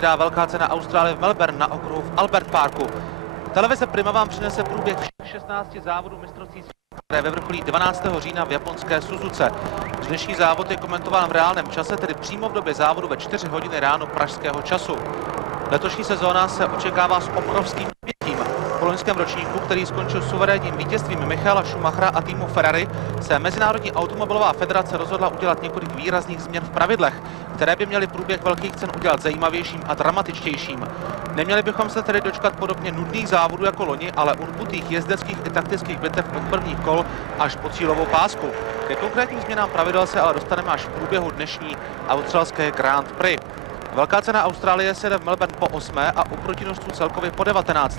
Velká cena Austrálie v Melbourne na okruhu v Albert Parku. Televize Prima vám přinese průběh všech 16 závodů mistrovství světa, které vyvrcholí 12. října v japonské Suzuce. Dnešní závod je komentován v reálném čase, tedy přímo v době závodu ve 4 hodiny ráno pražského času. Letošní sezóna se očekává s obrovským napětím. Po loňském ročníku, který skončil suverénním vítězstvím Michaela Schumachera a týmu Ferrari, se Mezinárodní automobilová federace rozhodla udělat několik výrazných změn v pravidlech, které by měly průběh velkých cen udělat zajímavějším a dramatičtějším. Neměli bychom se tedy dočkat podobně nudných závodů jako loni, ale urputých jezdeckých i taktických bitev od prvních kol až po cílovou pásku. Ke konkrétním změnám pravidel se ale dostaneme až v průběhu dnešní australské Grand Prix. Velká cena Austrálie se jde v Melbourne po 8. a u protinostů celkově po 19.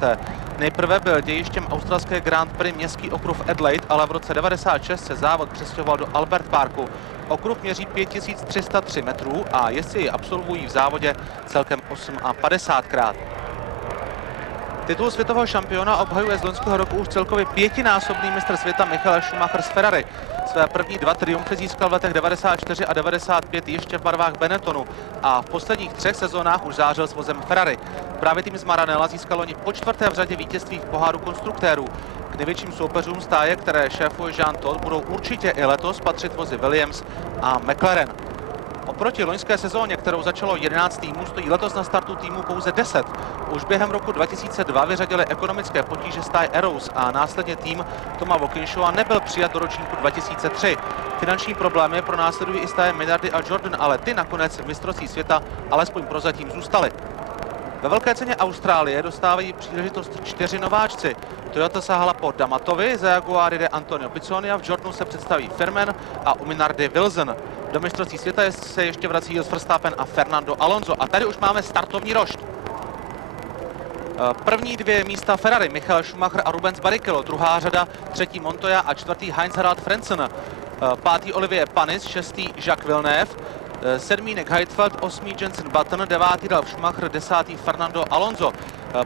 Nejprve byl dějištěm australské Grand Prix městský okruh Adelaide, ale v roce 96 se závod přestěhoval do Albert Parku. Okruh měří 5303 metrů a jezdci ji absolvují v závodě celkem 58krát. Titul světového šampiona obhajuje z loňského roku už celkově 5násobný mistr světa Michael Schumacher z Ferrari. Své první 2 triumfy získal v letech 94 a 95 ještě v barvách Benettonu a v posledních 3 sezónách už zářil s vozem Ferrari. Právě tým z Maranella získal loni po 4. v řadě vítězství v poháru konstruktérů. K největším soupeřům stáje, které šéfuje Jean Todt, budou určitě i letos patřit vozy Williams a McLaren. Oproti loňské sezóně, kterou začalo 11 týmů, stojí letos na startu týmů pouze 10. Už během roku 2002 vyřadili ekonomické potíže stáje Arrows a následně tým Toma Walkinshawa nebyl přijat do ročníku 2003. Finanční problémy pronásledují i stáje Minardi a Jordan, ale ty nakonec v mistrovství světa alespoň prozatím zůstaly. Ve velké ceně Austrálie dostávají příležitost 4 nováčci. Toyota sahala po Damatovi, za Jaguar jde Antonio Pizzonia, v Jordanu se představí Firmen a u Minardi Wilson. Do mistrovství světa se ještě vrací Jos Verstappen a Fernando Alonso. A tady už máme startovní rošt. První 2 místa Ferrari, Michael Schumacher a Rubens Barrichello, druhá řada 3. Montoya a 4. Heinz-Harald Frentzen, 5. Olivier Panis, 6. Jacques Villeneuve, 7. Nick Heidfeld, 8. Jenson Button, 9. Ralf Schumacher, 10. Fernando Alonso.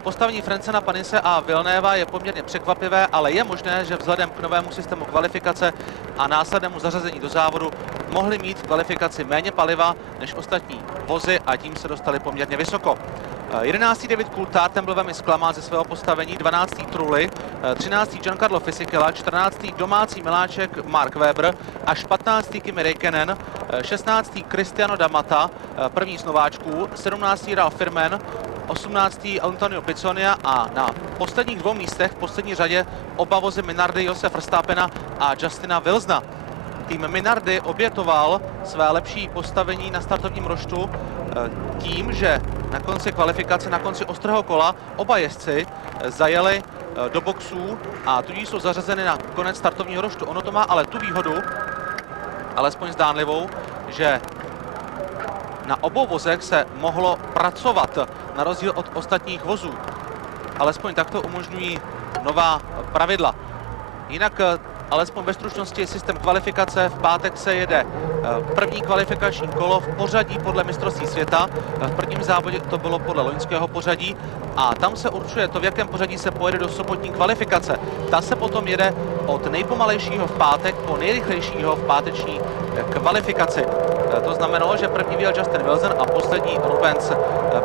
Postavení Frentzena, Panise a Villeneuva je poměrně překvapivé, ale je možné, že vzhledem k novému systému kvalifikace a následnému zařazení do závodu mohli mít v kvalifikaci méně paliva než ostatní vozy a tím se dostali poměrně vysoko. 11. David Coulthard, ten byl velmi zklamán ze svého postavení, 12. Trulli, 13. Giancarlo Fisichella, 14. domácí miláček Mark Webber, až 15. Kimi Räikkönen, 16. Cristiano Damata, první z nováčků, 17. Ralf Firmen, 18. Antonio Pizzonia a na posledních 2 místech v poslední řadě oba vozy Minardi Jose Verstappena a Justina Wilsona. Tým Minardi obětoval své lepší postavení na startovním roštu tím, že na konci kvalifikace, na konci ostrého kola oba jezdci zajeli do boxů a tudíž jsou zařazeny na konec startovního roštu. Ono to má ale tu výhodu, alespoň zdánlivou, že na obou vozech se mohlo pracovat, na rozdíl od ostatních vozů. Alespoň takto umožňují nová pravidla. Jinak alespoň ve stručnosti systém kvalifikace. V pátek se jede první kvalifikační kolo v pořadí podle mistrovství světa. V prvním závodě to bylo podle loňského pořadí a tam se určuje to, v jakém pořadí se pojede do sobotní kvalifikace. Ta se potom jede od nejpomalejšího v pátek po nejrychlejšího v páteční kvalifikaci. To znamenalo, že první vyjel Justin Wilson a poslední Rubens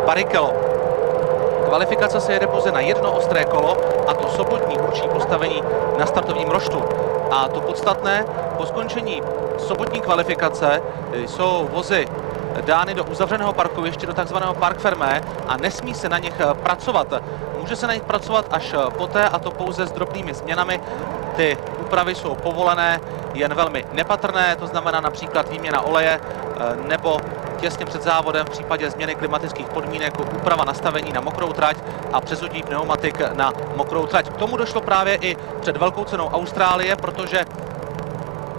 Barrichello. Kvalifikace se jede pouze na jedno ostré kolo a to sobotní určí postavení na startovním roštu. A to podstatné, po skončení sobotní kvalifikace jsou vozy dány do uzavřeného parkoviště, do takzvaného Parc Fermé a nesmí se na nich pracovat. Může se na nich pracovat až poté a to pouze s drobnými změnami. Ty úpravy jsou povolené, jen velmi nepatrné, to znamená například výměna oleje nebo těsně před závodem v případě změny klimatických podmínek úprava nastavení na mokrou trať a přesutí pneumatik na mokrou trať. K tomu došlo právě i před velkou cenou Austrálie, protože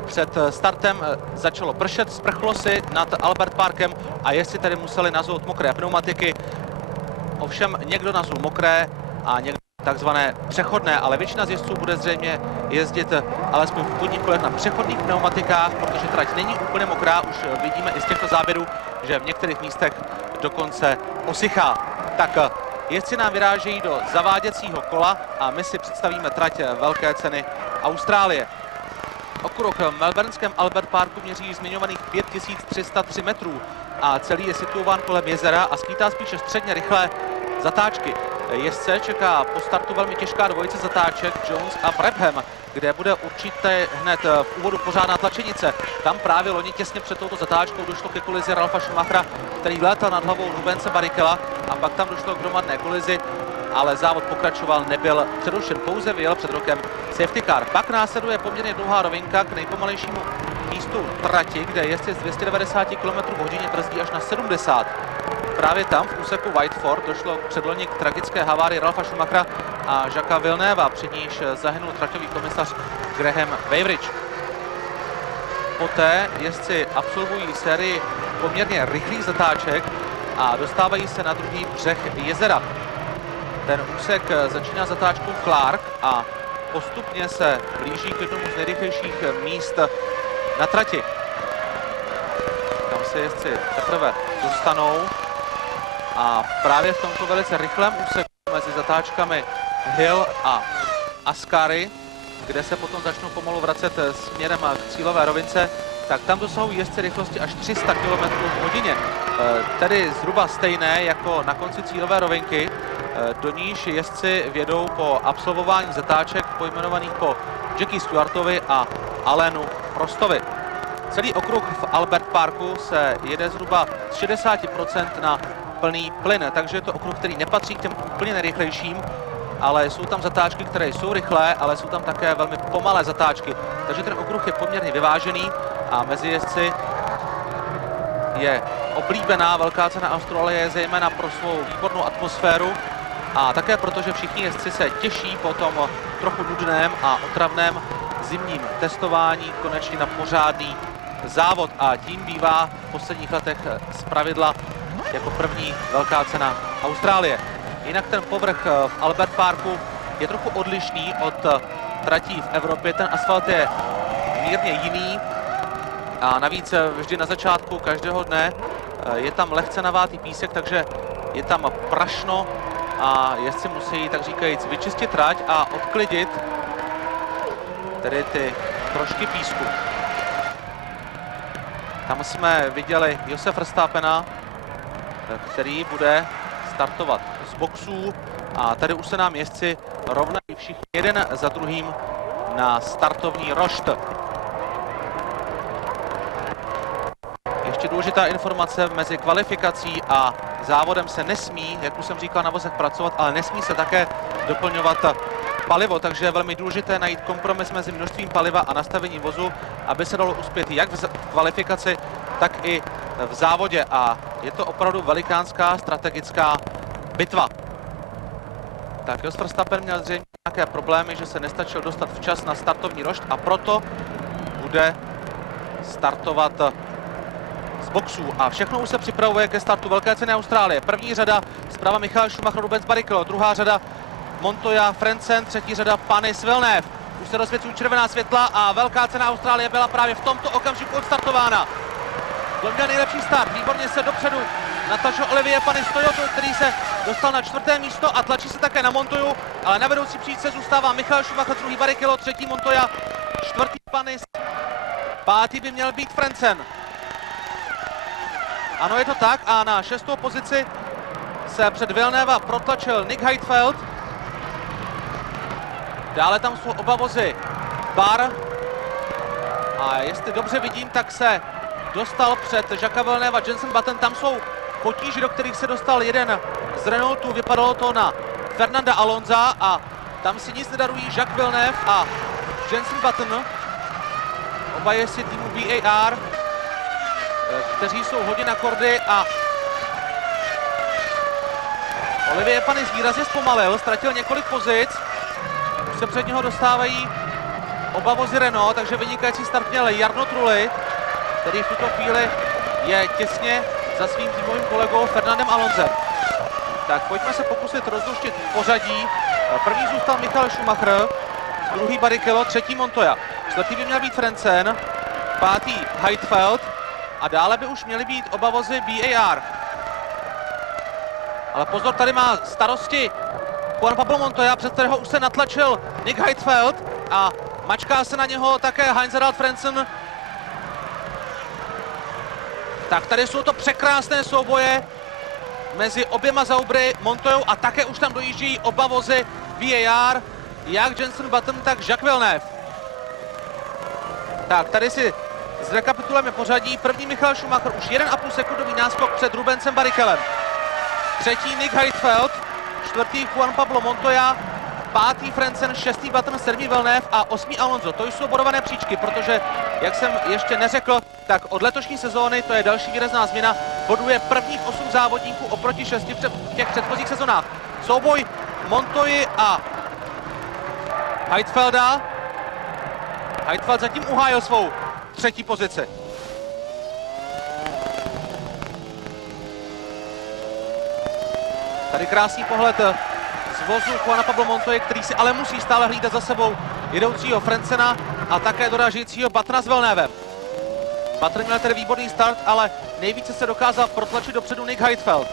před startem začalo pršet, sprchlo si nad Albert Parkem a jezdci tedy museli nazout mokré pneumatiky. Ovšem někdo nazul mokré a někdo takzvané přechodné, ale většina z jezdců bude zřejmě jezdit alespoň v úvodních kolech na přechodných pneumatikách, protože trať není úplně mokrá, už vidíme i z těchto záběrů, že v některých místech dokonce osychá. Tak jezdci nám vyrážejí do zaváděcího kola a my si představíme trať velké ceny Austrálie. Okruh v melbourneském Albert Parku měří zmiňovaných 5303 metrů a celý je situován kolem jezera a skýtá spíše středně rychlé zatáčky. Jezdce čeká po startu velmi těžká dvojice zatáček Jones a Brabham, kde bude určitě hned v úvodu pořádná tlačenice. Tam právě loni těsně před touto zatáčkou došlo ke kolizi Ralfa Schumachera, který létal nad hlavou Rubense Barrichella, a pak tam došlo k hromadné kolizi, ale závod pokračoval, nebyl přerušen, pouze vyjel před rokem safety car. Pak následuje poměrně dlouhá rovinka k nejpomalejšímu místu trati, kde jezdci z 290 km/h brzdí až na 70. Právě tam v úseku Whiteford došlo předloni k tragické havárii Ralfa Schumachera a Jacquesa Villeneuva, před níž zahynul traťový komisař Graham Beveridge. Poté jezdci absolvují sérii poměrně rychlých zatáček a dostávají se na druhý břeh jezera. Ten úsek začíná zatáčkou Clark a postupně se blíží k jednomu z nejrychlejších míst na trati. Tam se jezdci teprve dostanou a právě v tomto velice rychlém úseku mezi zatáčkami Hill a Ascari, kde se potom začnou pomalu vracet směrem k cílové rovince, tak tam dosahují jezdci rychlosti až 300 km/h. Tedy zhruba stejné jako na konci cílové rovinky, do níž jezdci vědou po absolvování zatáček pojmenovaných po Jackie Stewartovi a Allenu Prostovi. Celý okruh v Albert Parku se jede zhruba z 60% na plný plyn, takže je to okruh, který nepatří k těm úplně nejrychlejším, ale jsou tam zatáčky, které jsou rychlé, ale jsou tam také velmi pomalé zatáčky. Takže ten okruh je poměrně vyvážený a mezi jezdci je oblíbená velká cena Austrálie, zejména pro svou výbornou atmosféru a také proto, že všichni jezdci se těší po tom trochu nudném a otravném zimním testování konečně na pořádný závod a tím bývá v posledních letech zpravidla jako první velká cena Austrálie. Jinak ten povrch v Albert Parku je trochu odlišný od tratí v Evropě. Ten asfalt je mírně jiný a navíc vždy na začátku každého dne je tam lehce navátý písek, takže je tam prašno a jezdci musí, tak říkajíc, vyčistit trať a odklidit tedy ty trošky písku. Tam jsme viděli Jose Verstappena, který bude startovat z boxů a tady už se nám jezdci rovnají všichni jeden za druhým na startovní rošt. Ještě důležitá informace, mezi kvalifikací a závodem se nesmí, jak už jsem říkal, na vozech pracovat, ale nesmí se také doplňovat palivo, takže je velmi důležité najít kompromis mezi množstvím paliva a nastavením vozu, aby se dalo uspět jak v kvalifikaci, tak i v závodě a je to opravdu velikánská strategická bitva. Tak Jos Verstappen měl zřejmě nějaké problémy, že se nestačil dostat včas na startovní rošt a proto bude startovat z boxů a všechno už se připravuje ke startu velké ceny Austrálie. První řada zprava Michael Schumacher, Rubens Barrichello, druhá řada Montoya, Frentzen, třetí řada Panis, Villeneuve. Už se rozsvěcují červená světla a velká cena Austrálie byla právě v tomto okamžiku odstartována. Kdo měl nejlepší start, výborně se dopředu natlačil Olivier Panis Toyotu, který se dostal na 4. místo a tlačí se také na Montoyu, ale na vedoucí příčce zůstává Michael Schumacher, druhý Barrichello, třetí Montoya, čtvrtý Panis, pátý by měl být Frentzen. Ano, je to tak a na 6. pozici se před Villeneuva protlačil Nick Heidfeld. Dále tam jsou oba vozy Bar a jestli dobře vidím, tak se dostal před Jacquesa Villeneuva Jenson Button. Tam jsou potíže, do kterých se dostal jeden z Renaultů. Vypadalo to na Fernanda Alonsa a tam si nic nedarují Jacques Villeneuve a Jenson Button. Oba jezdci týmu BAR, kteří jsou hodně na kordy a Olivier Panis výrazně zpomalil, ztratil několik pozic. Už se před něho dostávají oba vozy Renault, takže vynikající start měl Jarno Trulli, který v tuto chvíli je těsně za svým týmovým kolegou Fernandem Alonsem. Tak pojďme se pokusit rozluštit pořadí. První zůstal Michael Schumacher, druhý Barrichello, třetí Montoya. Čtvrtý by měl být Frentzen, pátý Heidfeld a dále by už měly být oba vozy BAR. Ale pozor, tady má starosti Juan Pablo Montoya, před kterého už se natlačil Nick Heidfeld a Mačká se na něho také Heinz-Harald Frentzen. Tak tady jsou to překrásné souboje mezi oběma Zaubry, Montoyou a také už tam dojíždí oba vozy VAR, jak Jenson Button, tak Jacques Villeneuve. Tak tady si zrekapitulujeme pořadí. První Michael Schumacher, už 1,5 sekundový náskok před Rubensem Barrichelem. Třetí Nick Heidfeld, čtvrtý Juan Pablo Montoya, pátý Frentzen, šestý Button, sedmý Villeneuve a osmý Alonso. To jsou bodované příčky, protože, jak jsem ještě neřekl, tak od letošní sezóny, to je další výrazná změna, boduje prvních 8 závodníků oproti 6 v těch předchozích sezonách. Souboj Montoyi a Heidfelda. Heidfeld zatím uhájil svou třetí pozici. Tady krásný pohled z vozu Juana Pablo Montoye, který si ale musí stále hlídat za sebou jedoucího Frentzena a také dorážejícího Buttona s Villenevem. Button měl tedy výborný start, ale nejvíce se dokázal protlačit dopředu Nick Heidfeld.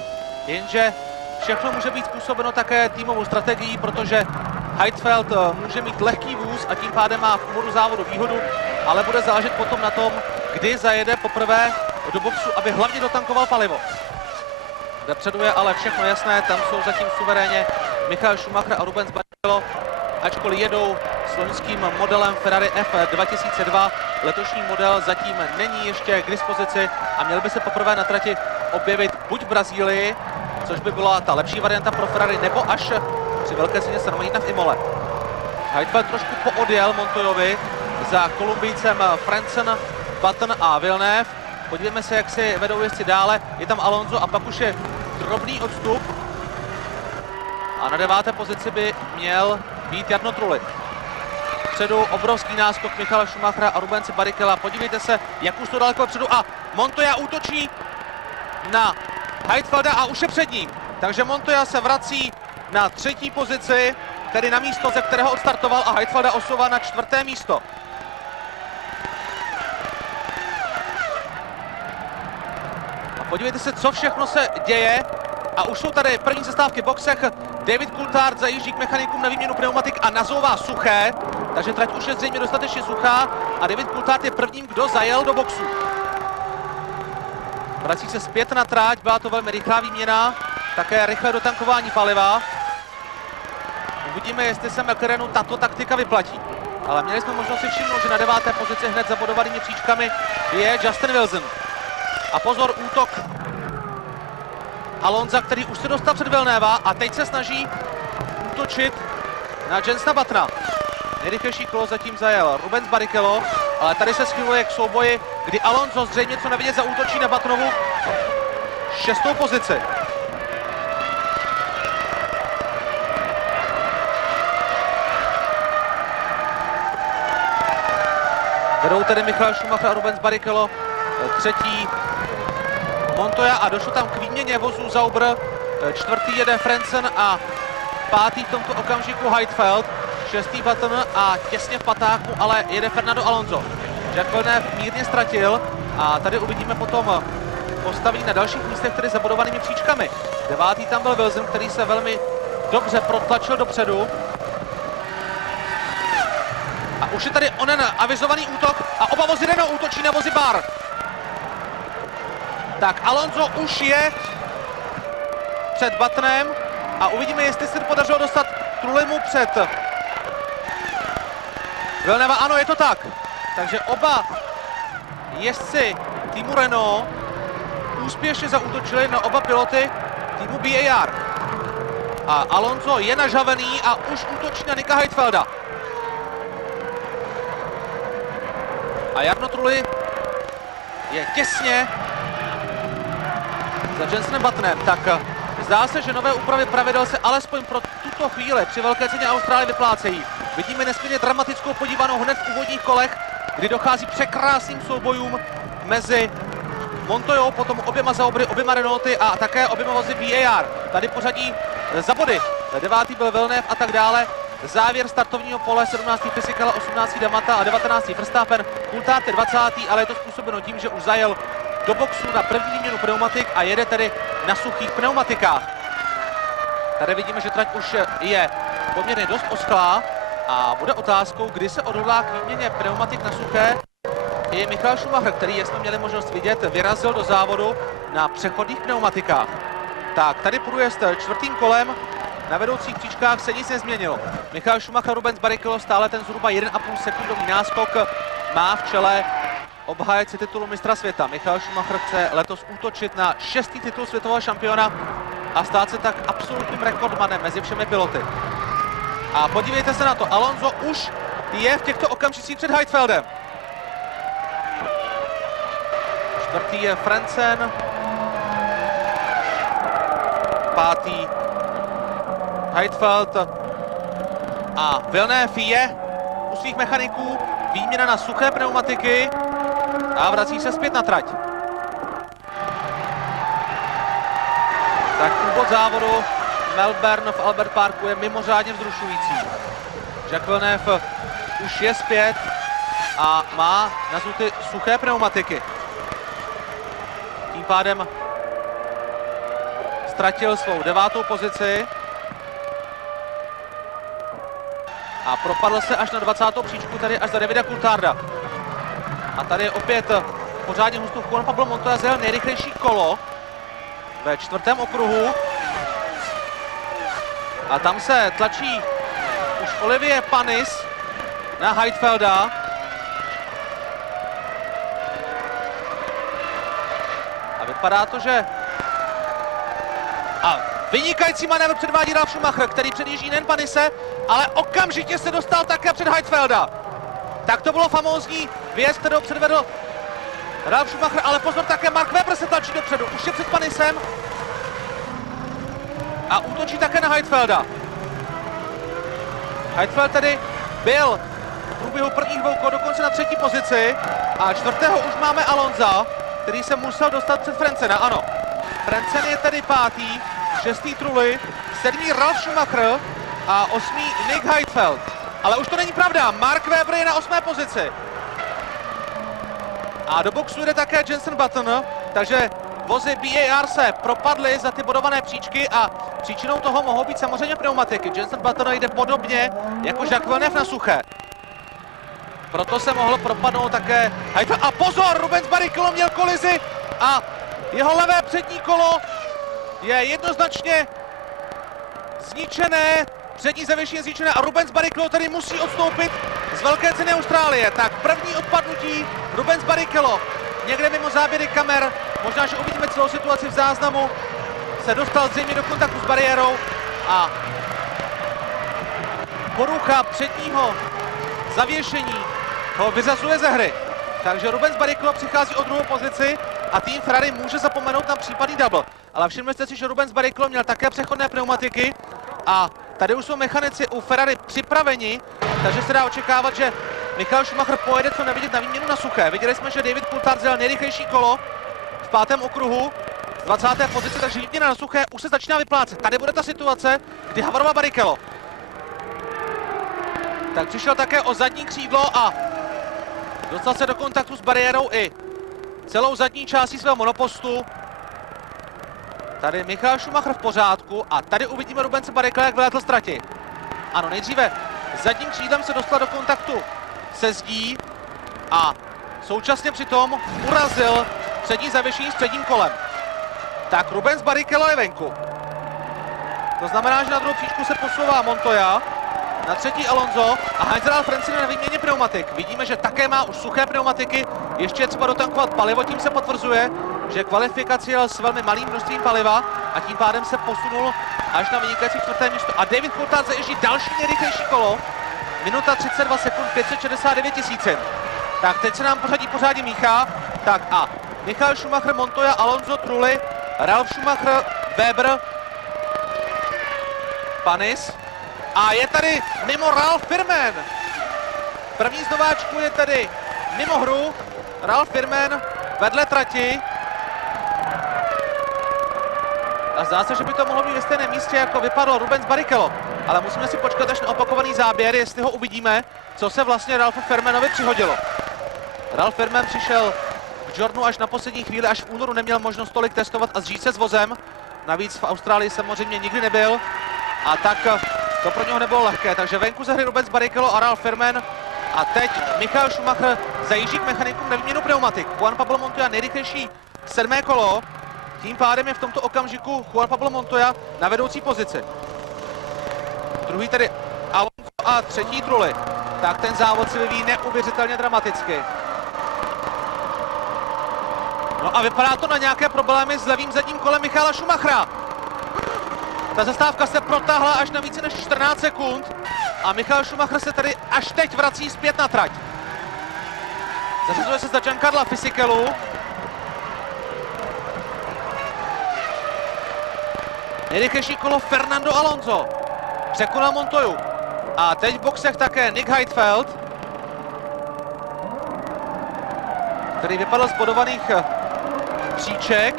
Jenže všechno může být způsobeno také týmovou strategií, protože Heidfeld může mít lehký vůz a tím pádem má v úvodu závodu výhodu, ale bude záležet potom na tom, kdy zajede poprvé do boxu, aby hlavně dotankoval palivo. Vepředu je ale všechno jasné, tam jsou zatím suverénně Michael Schumacher a Rubens Barrichello, ačkoliv jedou s loňským modelem Ferrari F2002. Letošní model zatím není ještě k dispozici a měl by se poprvé na trati objevit buď v Brazílii, což by byla ta lepší varianta pro Ferrari, nebo až při velké ceně San Marina v Imole. Heidfeld trošku poodjel Montoyovi za Kolumbijcem Frentzen, Button a Villeneuve. Podívejme se, jak si vedou jezdci dále. Je tam Alonso a pak už je drobný odstup. A na 9. pozici by měl být Jarno Trulli. Předu obrovský náskok Michaela Schumachera a Rubense Barrichello. Podívejte se, jak už to daleko předu. A Montoya útočí na Heidfelda a už je před ním. Takže Montoya se vrací na 3. pozici, tedy na místo, ze kterého odstartoval, a Heidfelda osouvá na 4. místo. A podívejte se, co všechno se děje. A už jsou tady první zastávky v boxech. David Coulthard zajíždí k mechanikům na výměnu pneumatik a nazouvá suché. Takže trať už je zřejmě dostatečně suchá a David Coulthard je prvním, kdo zajel do boxu. Vrací se zpět na trať, byla to velmi rychlá výměna, také rychlé dotankování paliva. Uvidíme, jestli se McLarenu tato taktika vyplatí. Ale měli jsme možnost si všimnout, že na 9. pozici hned za bodovanými příčkami je Justin Wilson. A pozor, útok Alonza, který už se dostal před Villeneva a teď se snaží útočit na Jensona Buttona. Nejrychlejší kolo zatím zajel Rubens Barrichello, ale tady se schyluje k souboji, kdy Alonso zřejmě co nevidět zaútočí na Buttonovu 6. pozici. Vedou tedy Michael Schumacher a Rubens Barrichello, 3. Montoya a došlo tam k výměně vozů Sauber. 4. jede Frentzen a 5. v tomto okamžiku Heidfeld. 6. Button a těsně v patáku ale jede Fernando Alonso. Jacques Villeneuve mírně ztratil a tady uvidíme potom postaví na dalších místech, tedy zabudovanými příčkami. 9. tam byl Wilson, který se velmi dobře protlačil dopředu. A už je tady onen avizovaný útok a oba vozy Renault útočí na vozy Bar. Tak Alonso už je před Buttonem a uvidíme, jestli se podařilo dostat Trullimu před Villeneva. Ano, je to tak. Takže oba jezdci týmu Renault úspěšně zaútočili na oba piloty týmu BAR. A Alonso je nažavený a už útočí na Nicka Heidfelda. A Jarno Trulli je těsně za Jensonem Buttonem. Tak zdá se, že nové úpravy pravidel se alespoň pro tuto chvíli při velké ceně Austrálie vyplácejí. Vidíme nesmírně dramatickou podívanou hned v úvodních kolech, kdy dochází překrásným soubojům mezi Montoyou, potom oběma Zaubry, oběma Renaulty a také oběma vozy BAR. Tady pořadí za body. 9. byl Villeneuve a tak dále. Závěr startovního pole, 17. Fisichella, 18. Damata a 19. Verstappen. Coulthard je 20. ale je to způsobeno tím, že už zajel do boxu na první výměnu pneumatik a jede tedy na suchých pneumatikách. Tady vidíme, že trať už je poměrně dost oschlá. A bude otázkou, kdy se odhodlá k výměně pneumatik na suché. I Michael Schumacher, který, jak jsme měli možnost vidět, vyrazil do závodu na přechodných pneumatikách. Tak, tady průjezd čtvrtým kolem. Na vedoucích příčkách se nic nezměnilo. Michael Schumacher, Rubens Barrichello stále ten zhruba 1,5 sekundový náskok má v čele obhájci titulu mistra světa. Michael Schumacher chce letos útočit na 6. titul světového šampiona a stát se tak absolutním rekordmanem mezi všemi piloty. A podívejte se na to, Alonso už je v těchto okamžicích před Heidfeldem. Čtvrtý je Frentzen. Pátý Heidfeld. A Villeneuve je u svých mechaniků. Výměna na suché pneumatiky a vrací se zpět na trať. Tak úvod závodu Melbourne v Albert Parku je mimořádně vzrušující. Jacques Villeneuve už je zpět a má nazuty suché pneumatiky. Tím pádem ztratil svou 9. pozici a propadl se až na 20. příčku, tedy až za Davida Coultharda. A tady opět pořádně hustou Juan Pablo Montoya zjel nejrychlejší kolo ve 4. okruhu. A tam se tlačí už Olivier Panis na Heidfelda. A vypadá to, že... A vynikající manévr předvádí Ralf Schumacher, který předjíždí nejen Panise, ale okamžitě se dostal také před Heidfelda. Tak to bylo famózní věc, kterou předvedl Ralf Schumacher, ale pozor, také Mark Webber se tlačí dopředu, už je před Panisem a útočí také na Heidfelda. Heidfeld tedy byl v průběhu prvních 2 kol dokonce na 3. pozici a 4. už máme Alonza, který se musel dostat před Frentzena, ano. Frentzen je tedy 5., 6. Trulli, 7. Ralf Schumacher a 8. Nick Heidfeld. Ale už to není pravda, Mark Webber je na 8. pozici. A do boxu jde také Jenson Button, takže vozy BAR se propadly za ty bodované příčky a příčinou toho mohou být samozřejmě pneumatiky. Jenson Button jde podobně jako Jacques Villeneuve na suché. Proto se mohl propadnout také Heidfeld. A pozor, Rubens Barrichello měl kolizi a jeho levé přední kolo je jednoznačně zničené. Přední zavěšení je zničené a Rubens Barrichello tedy musí odstoupit z velké ceny Austrálie. Tak první odpadnutí Rubens Barrichello. Někde mimo záběry kamer, možná, že uvidíme celou situaci v záznamu, se dostal zřejmě do kontaktu s bariérou a porucha předního zavěšení ho vyřazuje ze hry. Takže Rubens Barrichello přichází o 2. pozici a tým Ferrari může zapomenout na případný double. Ale všimli jste si, že Rubens Barrichello měl také přechodné pneumatiky a tady už jsou mechanici u Ferrari připraveni, takže se dá očekávat, že Michael Schumacher pojede co nevidět na výměnu na suché. Viděli jsme, že David Coulthard zjel nejrychlejší kolo v 5. okruhu z 20. pozice, takže výměna na suché už se začíná vyplácet. Tady bude ta situace, kdy havaroval Barrichello. Tak přišel také o zadní křídlo a dostal se do kontaktu s bariérou i celou zadní částí svého monopostu. Tady Michael Schumacher v pořádku a tady uvidíme Rubense Barrichello, jak vylétl z trati. Ano, nejdříve zadním křídlem se dostal do kontaktu se zdí a současně přitom urazil přední zavěšení s předním kolem. Tak Rubens Barrichello je venku. To znamená, že na 2. příčku se posouvá Montoya, na 3. Alonso a Heinz-Harald Frentzen na výměně pneumatik. Vidíme, že také má už suché pneumatiky, ještě je třeba dotankovat palivo, tím se potvrzuje, že kvalifikaci jel s velmi malým množstvím paliva a tím pádem se posunul až na vynikající 4. místo. A David Coulthard zaježdí další nejrychlejší kolo, minuta 32 sekund, 569 tisícin. Tak teď se nám pořádně míchá. Tak a Michael Schumacher, Montoya, Alonso, Trulli, Ralf Schumacher, Webber, Panis. A je tady mimo Ralf Firman. První z nováčků je tady mimo hru. Ralf Firman vedle trati. A zdá se, že by to mohlo být ve stejném místě, jako vypadl Rubens Barrichello. Ale musíme si počkat až na opakovaný záběr, jestli ho uvidíme, co se vlastně Ralfu Firmanovi přihodilo. Ralf Firman přišel k Jordanu až na poslední chvíli, až v únoru neměl možnost tolik testovat a zžít se s vozem. Navíc v Austrálii samozřejmě nikdy nebyl. A tak To pro něho nebylo lehké, takže venku ze hry Rubens Barrichello a Ralf Fährmann. A teď Michael Schumacher zajíždí k mechanikům na výměnu pneumatik. Juan Pablo Montoya nejrychlejší 7. kolo. Tím pádem je v tomto okamžiku Juan Pablo Montoya na vedoucí pozici. Druhý tedy Alonso a třetí Trulli. Tak ten závod se vyvíjí neuvěřitelně dramaticky. No a vypadá to na nějaké problémy s levým zadním kolem Michaela Schumachera. Ta zastávka se protáhla až na více než 14 sekund a Michael Schumacher se tady až teď vrací zpět na trať. Zařazuje se za Giancarla Fisichelu. Nejrychlejší kolo Fernando Alonso. Překonal Montoyu. A teď v boxech také Nick Heidfeld, který vypadl z bodovaných příček.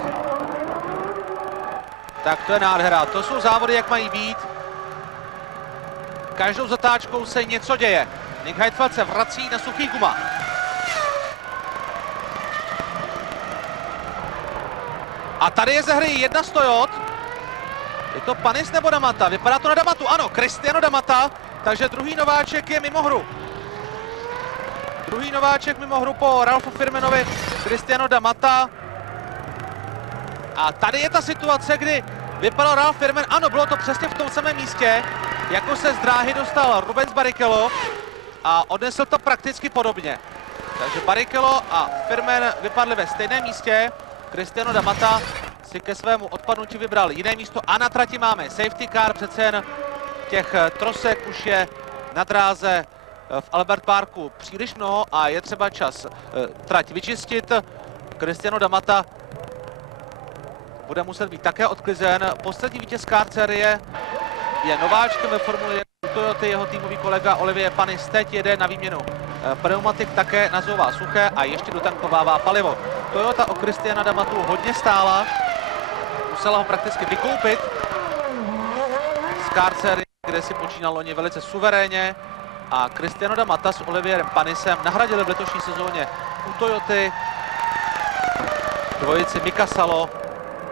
Tak to je nádhera. To jsou závody, jak mají být. Každou zatáčkou se něco děje. Nick Heidfeld se vrací na suchý gumách. A tady je ze hry jedna z Toyot. Je to Panis nebo D'Amata? Vypadá to na D'Amatu. Ano, Cristiano D'Amata. Takže druhý nováček je mimo hru. Druhý nováček mimo hru po Ralfu Fährmannovi, Cristiano D'Amata. A tady je ta situace, kdy vypadal Ralf Fährmann. Ano, bylo to přesně v tom samém místě, jako se z dráhy dostal Rubens Barrichello a odnesl to prakticky podobně. Takže Barrichello a Fährmann vypadli ve stejném místě. Cristiano D'Amata si ke svému odpadnutí vybral jiné místo a na trati máme safety car, přece jen těch trosek už je na dráze v Albert Parku příliš mnoho a je třeba čas trať vyčistit. Cristiano D'Amata bude muset být také odklizen. Poslední vítěz car série je nováčkem ve Formuli 1 Toyoty, jeho týmový kolega Olivier Panis teď jede na výměnu pneumatik, také nazouvá suché a ještě dotankovává palivo. Toyota o Cristiana D'Amatu hodně stála, musela ho prakticky vykoupit z car série, kde si počínal loni velice suverénně, a Cristiano D'Amata s Olivierem Panisem nahradili v letošní sezóně u Toyoty dvojici Mika Salo,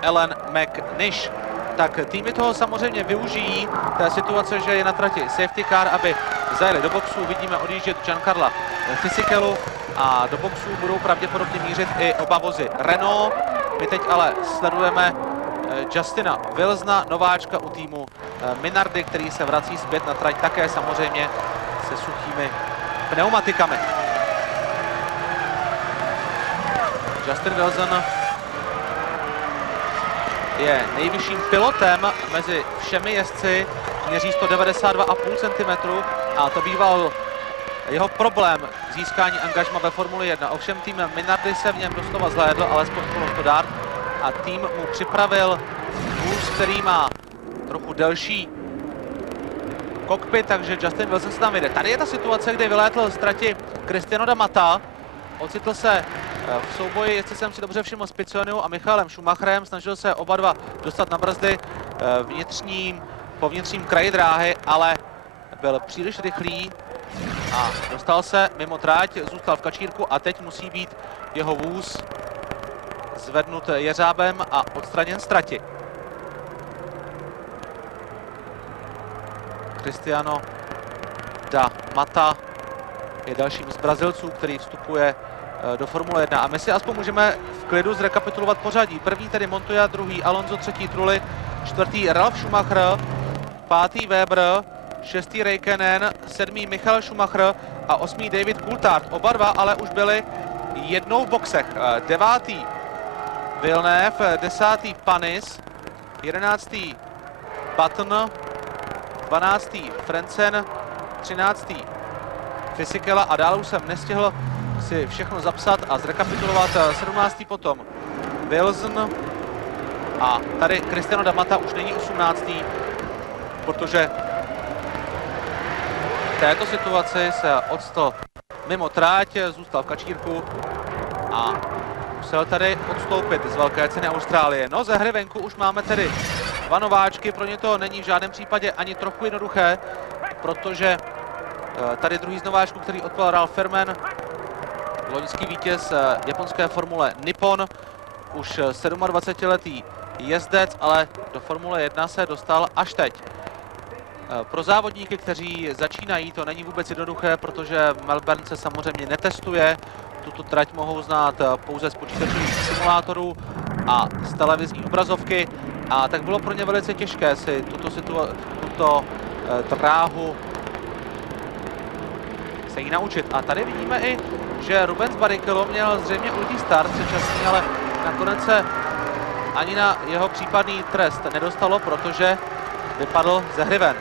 Ellen McNish. Tak týmy toho samozřejmě využijí té situace, že je na trati safety car, aby zajeli do boxu. Vidíme odjíždět Giancarla Fisichelu a do boxu budou pravděpodobně mířit i oba vozy Renault. My teď ale sledujeme Justina Wilsona, nováčka u týmu Minardi, který se vrací zpět na trať také samozřejmě se suchými pneumatikami. Justin Wilson je nejvyšším pilotem mezi všemi jezdci, měří 192,5 cm a to býval jeho problém v získání angažma ve Formuli 1. Ovšem tým Minardi se v něm doslova zhlédl, alespoň Polo Stoddart, a tým mu připravil vůz, který má trochu delší kokpit, takže Justin Wilson se tam jde. Tady je ta situace, kdy vylétl z trati Cristiano D'Amata, ocitl se v souboji, jestli jsem si dobře všiml, s Piconiou a Michaelem Schumacherem, snažil se oba dva dostat na brzdy po vnitřním kraji dráhy, ale byl příliš rychlý a dostal se mimo tráť, zůstal v kačírku a teď musí být jeho vůz zvednut jeřábem a odstraněn z trati. Cristiano D'Amata je dalším z Brazilců, který vstupuje do Formule 1. A my si aspoň můžeme v klidu zrekapitulovat pořadí. První tedy Montoya, druhý Alonso, třetí Trulli, čtvrtý Ralf Schumacher, pátý Weber, šestý Räikkönen, sedmý Michael Schumacher a osmý David Coulthard. Oba dva ale už byli jednou v boxech. Devátý Villeneuve, desátý Panis, jedenáctý Button, 12. Frentzen, 13. Fisichella a dále už jsem nestihl si všechno zapsat a zrekapitulovat. 17. potom Wilson a tady Cristiano D'Amata už není 18. protože v této situaci se odstl mimo tráť, zůstal v kačírku a musel tady odstoupit z velké ceny Austrálie. No, ze hry venku už máme tedy dva nováčky, pro ně to není v žádném případě ani trochu jednoduché, protože tady druhý z nováčků, který odpal Ralf Fährmann, loňský vítěz japonské formule Nippon, už 27letý jezdec, ale do Formule 1 se dostal až teď. Pro závodníky, kteří začínají, to není vůbec jednoduché, protože Melbourne se samozřejmě netestuje. Tuto trať mohou znát pouze z počítačových simulátorů a z televizní obrazovky. A tak bylo pro ně velice těžké si tuto dráhu se jí naučit. A tady vidíme i, že Rubens Barrichello měl zřejmě ultý start předčasný, ale nakonec se ani na jeho případný trest nedostalo, protože vypadl ze hry ven.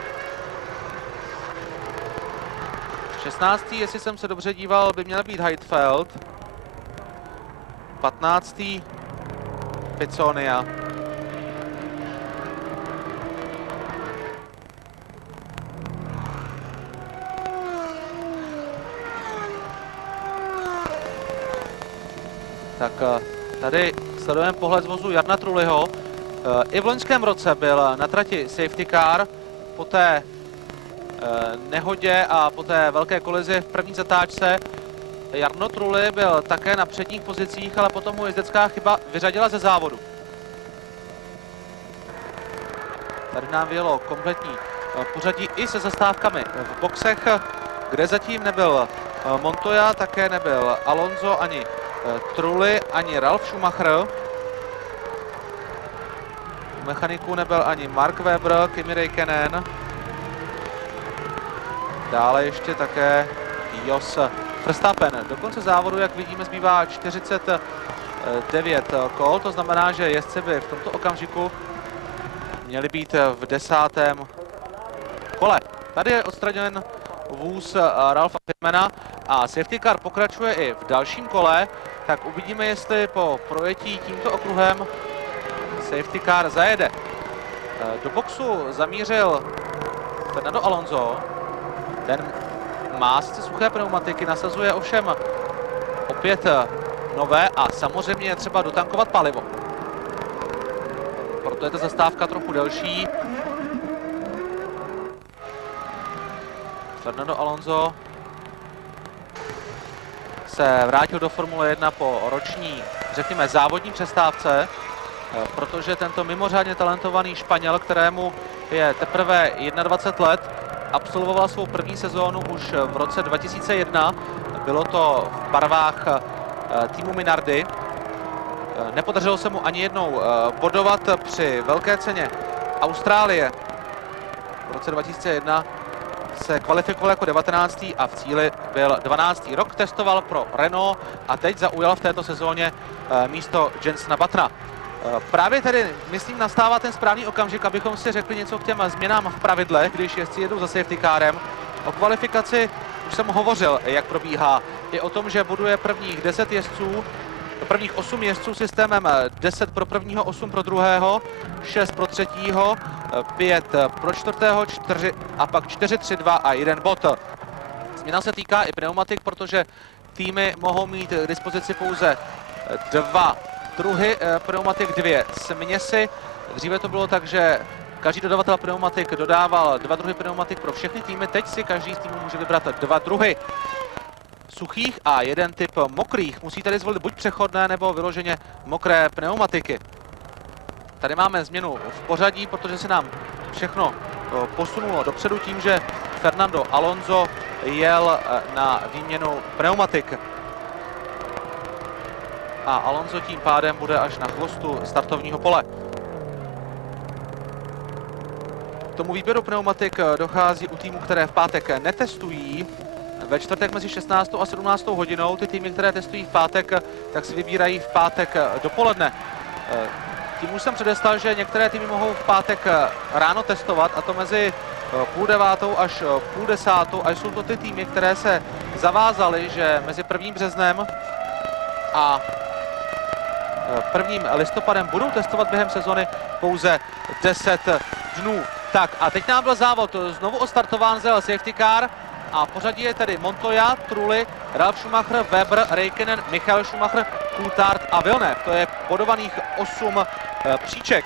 16. jestli jsem se dobře díval, by měl být Heidfeld. 15. Pizzonia. Tak tady sledujeme pohled z vozu Jarna Trulliho. I v loňském roce byl na trati safety car, po té nehodě a po té velké kolizi v první zatáčce. Jarno Trulli byl také na předních pozicích, ale potom mu jezdecká chyba vyřadila ze závodu. Tady nám vyjelo kompletní pořadí i se zastávkami v boxech, kde zatím nebyl Montoya, také nebyl Alonso, ani Trulli, ani Ralf Schumacher. U mechaniků nebyl ani Mark Webber, Kimi Räikkönen. Dále ještě také Jos Verstappen. Do konce závodu, jak vidíme, zbývá 49 kol, to znamená, že jezdci by v tomto okamžiku měli být v 10. kole. Tady je odstraněn vůz Ralfa Pitmana a safety car pokračuje i v dalším kole, tak uvidíme, jestli po projetí tímto okruhem safety car zajede. Do boxu zamířil Fernando Alonso. Ten má sice suché pneumatiky, nasazuje ovšem opět nové a samozřejmě je třeba dotankovat palivo. Proto je ta zastávka trochu delší. Fernando Alonso se vrátil do Formule 1 po roční, řekněme, závodní přestávce, protože tento mimořádně talentovaný Španěl, kterému je teprve 21 let, absolvoval svou první sezónu už v roce 2001. Bylo to v barvách týmu Minardi. Nepodařilo se mu ani jednou bodovat při velké ceně Austrálie. V roce 2001 se kvalifikoval jako 19. a v cíli byl 12. Rok testoval pro Renault a teď zaujal v této sezóně místo Jensena Buttona. Právě tedy, myslím, nastává ten správný okamžik, abychom si řekli něco k těm změnám v pravidlech, když jezdci jedou za safety carem. O kvalifikaci už jsem hovořil, jak probíhá. I o tom, že buduje prvních 10 jezdců, prvních 8 jezdců systémem 10 pro prvního, 8 pro druhého, 6 pro třetího, 5 pro čtvrtého, 4 a pak 4, 3, 2 a 1 bod. Změna se týká i pneumatik, protože týmy mohou mít k dispozici pouze 2 druhy pneumatik, 2 směsi. Dříve to bylo tak, že každý dodavatel pneumatik dodával 2 druhy pneumatik pro všechny týmy. Teď si každý z týmů může vybrat 2 druhy suchých a 1 typ mokrých. Musí tady zvolit buď přechodné nebo vyloženě mokré pneumatiky. Tady máme změnu v pořadí, protože se nám všechno posunulo dopředu tím, že Fernando Alonso jel na výměnu pneumatik. A Alonso tím pádem bude až na chvostu startovního pole. K tomu výběru pneumatik dochází u týmů, které v pátek netestují. Ve čtvrtek mezi 16. a 17. hodinou. Ty týmy, které testují v pátek, tak si vybírají v pátek dopoledne. Tím už jsem předeslal, že některé týmy mohou v pátek ráno testovat, a to mezi 8:30 až 9:30. A jsou to ty týmy, které se zavázaly, že mezi 1. březnem a 1. listopadem budou testovat během sezony pouze 10 dnů. Tak a teď nám byl závod znovu odstartován z safety car a pořadí je tedy Montoya, Trulli, Ralf Schumacher, Webber, Räikkönen, Michael Schumacher, Coulthard a Villeneuve. To je bodovaných 8 příček.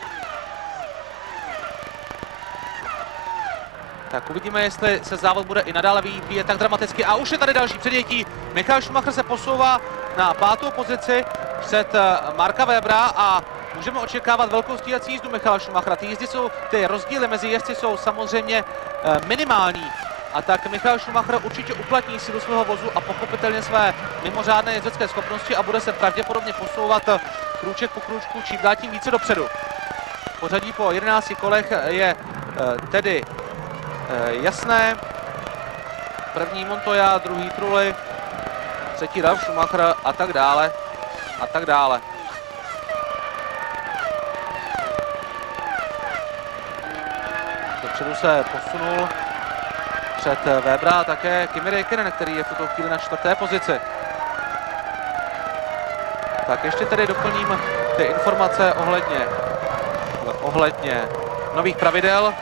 Tak uvidíme, jestli se závod bude i nadále vyvíjet tak dramaticky. A už je tady další předjetí. Michael Schumacher se posouvá na 5. pozici před Marka Webbera a můžeme očekávat velkou stíhací jízdu Michala Schumachera. Ty rozdíly mezi jezdci jsou samozřejmě minimální. A tak Michal Schumacher určitě uplatní sílu svého vozu a pochopitelně své mimořádné jezdecké schopnosti a bude se pravděpodobně posouvat krůček po krůčku čím dál tím více dopředu. Pořadí po 11 kolech je tedy jasné. První Montoya, druhý Trulli, třetí Ralf Schumacher a tak dále a tak dále. Dopředu se posunul před Webera a také Kimi Räikkönen, který je v tuto chvíli na 4. pozici. Tak ještě tedy doplním ty informace ohledně nových pravidel.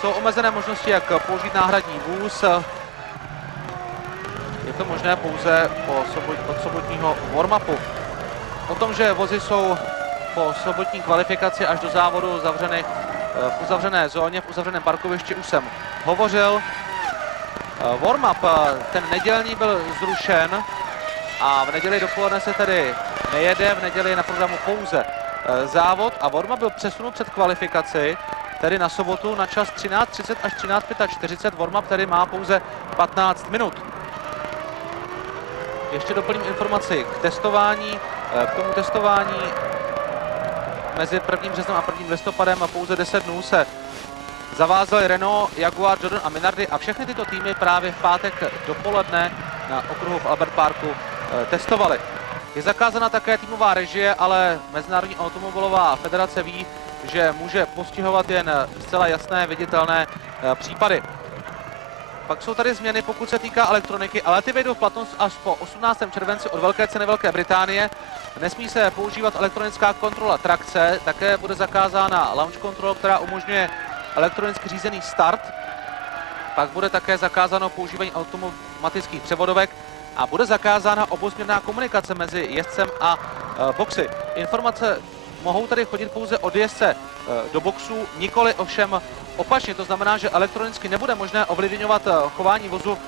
Jsou omezené možnosti, jak použít náhradní vůz. Je to možné pouze od sobotního warm-upu. O tom, že vozy jsou po sobotní kvalifikaci až do závodu zavřeny v uzavřené zóně, v uzavřeném parkovišti, už jsem hovořil. Warm-up, ten nedělní, byl zrušen a v neděli dopoledne se tedy nejede, v neděli je na programu pouze závod a warm-up byl přesunut před kvalifikaci, tedy na sobotu na čas 13:30 až 13:45. Warm-up tedy má pouze 15 minut. Ještě doplním informaci k testování. K tomu testování mezi 1. březnem a 1. listopadem a pouze 10 dnů se zavázali Renault, Jaguar, Jordan a Minardi a všechny tyto týmy právě v pátek dopoledne na okruhu v Albert Parku testovali. Je zakázána také týmová režie, ale Mezinárodní automobilová federace ví, že může postihovat jen zcela jasné, viditelné případy. Pak jsou tady změny, pokud se týká elektroniky, ale ty vejdou v platnost až po 18. červenci od velké ceny Velké Británie. Nesmí se používat elektronická kontrola trakce, také bude zakázána launch control, která umožňuje elektronicky řízený start. Pak bude také zakázáno používání automatických převodovek a bude zakázána obousměrná komunikace mezi jezdcem a boxy. Informace mohou tady chodit pouze od jezdce do boxů, nikoli ovšem opačně. To znamená, že elektronicky nebude možné ovlivňovat chování vozu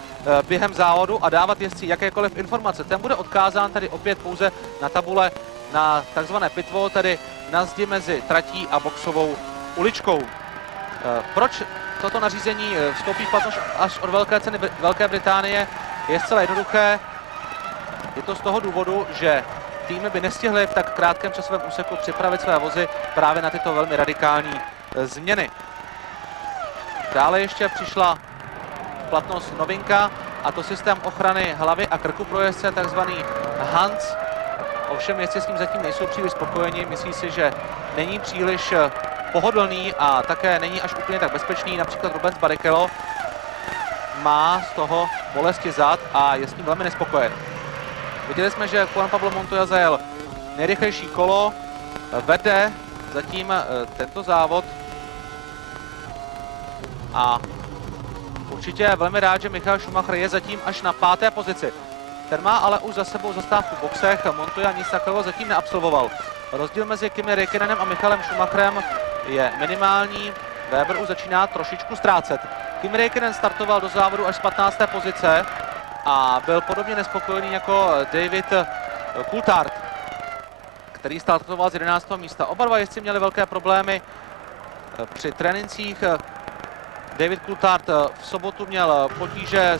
během závodu a dávat jezdci jakékoliv informace. Ten bude odkázán tady opět pouze na tabule na takzvané pitwall, tedy na zdi mezi tratí a boxovou uličkou. Proč toto nařízení vstoupí v platnost až od velké ceny Velké Británie, je zcela jednoduché. Je to z toho důvodu, že týmy by nestihly v tak krátkém časovém úseku připravit své vozy právě na tyto velmi radikální změny. Dále ještě přišla v platnost novinka, a to systém ochrany hlavy a krku pro jezdce, takzvaný HANS. Ovšem jezdci s tím zatím nejsou příliš spokojeni, myslí si, že není příliš pohodlný a také není až úplně tak bezpečný. Například Rubens Barrichello má z toho bolesti zad a je s tím velmi nespokojen. Viděli jsme, že Juan Pablo Montoya zajel nejrychlejší kolo, vede zatím tento závod a určitě je velmi rád, že Michael Schumacher je zatím až na 5. pozici. Ten má ale už za sebou zastávku v boxech, Montoya nic takového zatím neabsolvoval. Rozdíl mezi Kimi Räikkönenem a Michalem Schumacherem je minimální, Weber už začíná trošičku ztrácet. Kimi Räikkönen startoval do závodu až z 15. pozice a byl podobně nespokojený jako David Coulthard, který startoval z 11. místa. Oba dva jezdci měli velké problémy při trénincích. David Coulthard v sobotu měl potíže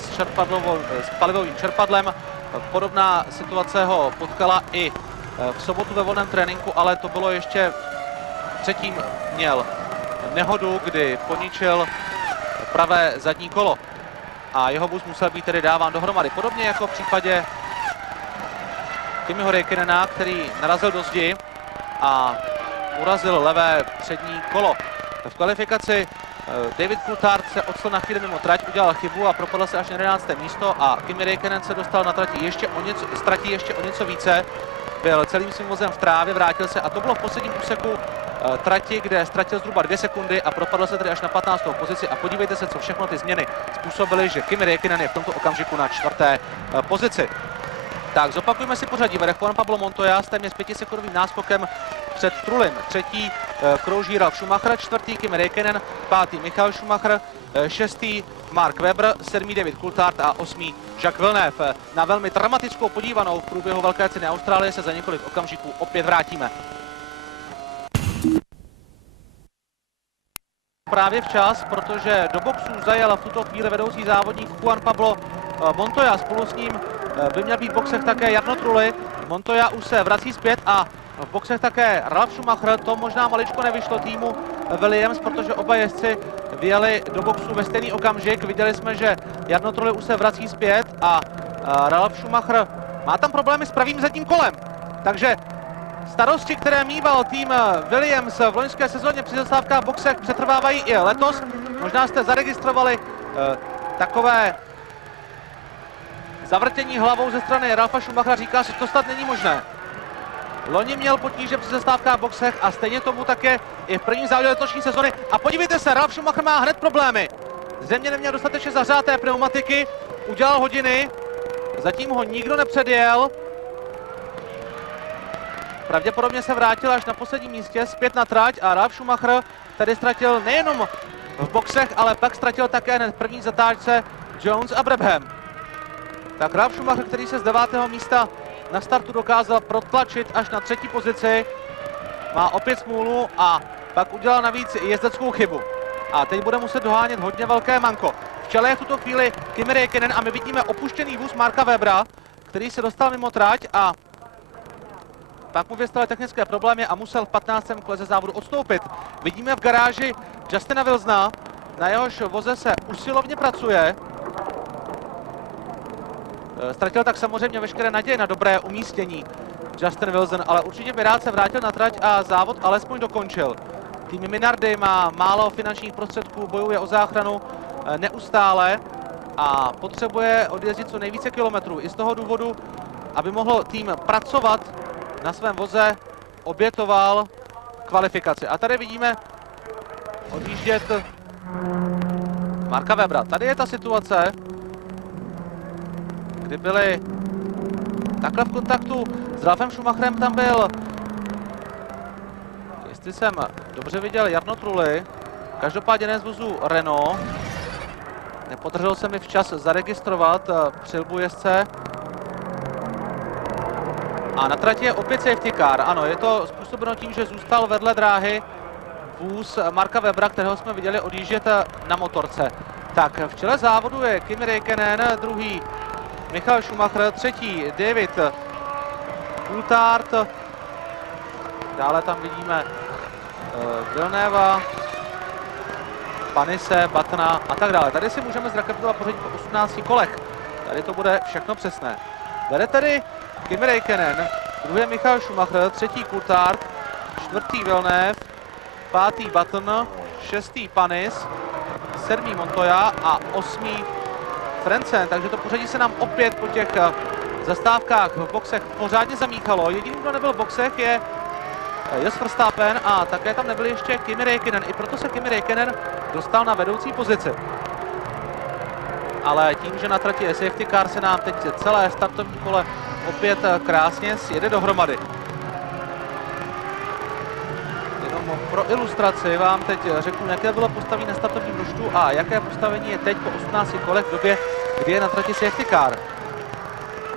s palivovým čerpadlem. Podobná situace ho potkala i v sobotu ve volném tréninku, ale to bylo ještě předtím. Měl nehodu, kdy poničil pravé zadní kolo a jeho vůz musel být tedy dáván dohromady. Podobně jako v případě Kimiho Räikkönena, který narazil do zdi a urazil levé přední kolo. V kvalifikaci David Coulthard se odstl na chvíli mimo trať, udělal chybu a propadl se až na 11. místo a Kimi Räikkönen se dostal na trati ještě o něco více. Byl celým svým vozem v trávě, vrátil se a to bylo v posledním úseku trati, kde ztratil zhruba 2 sekundy a propadl se tedy až na 15. pozici. A podívejte se, co všechno ty změny způsobily, že Kimi Räikkönen je v tomto okamžiku na 4. pozici. Tak, zopakujeme si pořadí. Vede Juan Pablo Montoya s téměř 5sekundovým náskokem před Trullim. 3. krouží Ralf Schumacher, 4. Kimi Räikkönen, 5. Michael Schumacher, 6. Mark Webber, 7. David Coulthard a 8. Jacques Villeneuve. Na velmi dramatickou podívanou v průběhu velké ceny Austrálie se za několik okamžiků opět vrátíme. právě včas, protože do boxu zajel v tuto chvíli vedoucí závodník Juan Pablo Montoya. Spolu s ním by měl být v boxech také Jarno Trulli. Montoya už se vrací zpět a v boxech také Ralf Schumacher. To možná maličko nevyšlo týmu Williams, protože oba jezdci vyjeli do boxu ve stejný okamžik. Viděli jsme, že Jarno Trulli už se vrací zpět a Ralf Schumacher má tam problémy s pravým zadním kolem. Takže starosti, které mýval tým Williams v loňské sezóně při zastávkách v boxech, přetrvávají i letos. Možná jste zaregistrovali takové zavrtění hlavou ze strany Ralfa Schumachera. Říká, že to snad není možné. Loni měl potíže při zastávkách v boxech a stejně tomu také i v prvním závodě letošní sezony. A podívejte se, Ralf Schumacher má hned problémy. Zřejmě neměl dostatečně zahřáté pneumatiky, udělal hodiny, zatím ho nikdo nepředjel. Pravděpodobně se vrátil až na posledním místě zpět na trať a Ralf Schumacher tady ztratil nejenom v boxech, ale pak ztratil také hned v první zatáčce Jones a Brabham. Tak Ralf Schumacher, který se z 9. místa na startu dokázal protlačit až na 3. pozici, má opět smůlu a pak udělal navíc jezdeckou chybu. A teď bude muset dohánět hodně velké manko. V čele je v tuto chvíli Kimi Räikkönen a my vidíme opuštěný vůz Marka Webera, který se dostal mimo trať a pak mu vystaly technické problémy a musel v 15. kole ze závodu odstoupit. Vidíme v garáži Justina Wilsona, na jehož voze se usilovně pracuje. Ztratil tak samozřejmě veškeré naděje na dobré umístění Justin Wilson, ale určitě by rád se vrátil na trať a závod alespoň dokončil. Tým Minardi má málo finančních prostředků, bojuje o záchranu neustále a potřebuje odjezdit co nejvíce kilometrů. I z toho důvodu, aby mohl tým pracovat na svém voze, obětoval kvalifikaci. A tady vidíme odjíždět Marka Webera. Tady je ta situace, kdy byli takhle v kontaktu s Ralfem Schumacherem. Tam byl, jestli jsem dobře viděl, Jarno Trulli, každopádně ne z vozu Renault. Nepodařilo se mi včas zaregistrovat přilbu jezdce. A na trati je opět safety car. Ano, je to způsobeno tím, že zůstal vedle dráhy vůz Marka Webera, kterého jsme viděli odjíždět na motorce. Tak v čele závodu je Kimi Räikkönen, druhý Michael Schumacher, třetí David Coulthard. Dále tam vidíme Villeneuva, Panise, Buttona a tak dále. Tady si můžeme zrekapitulovat pořadí po 18 kolech. Tady to bude všechno přesné. Vede tedy Kimi Räikkönen, druhý Michael Schumacher, třetí Coulthard, čtvrtý Villeneuve, pátý Button, šestý Panis, sedmý Montoya a osmý Frentzen. Takže to pořadí se nám opět po těch zastávkách v boxech pořádně zamíchalo. Jediný, kdo nebyl v boxech, je Jos Verstappen a také tam nebyl ještě Kimi Räikkönen. I proto se Kimi Räikkönen dostal na vedoucí pozici. Ale tím, že na trati je safety car, se nám teď celé startovní kole opět krásně sjede dohromady. Jenom pro ilustraci vám teď řeknu, jaké bylo postavení na startovním roštu a jaké postavení je teď po 18 kolech v době, kdy je na trati safety car.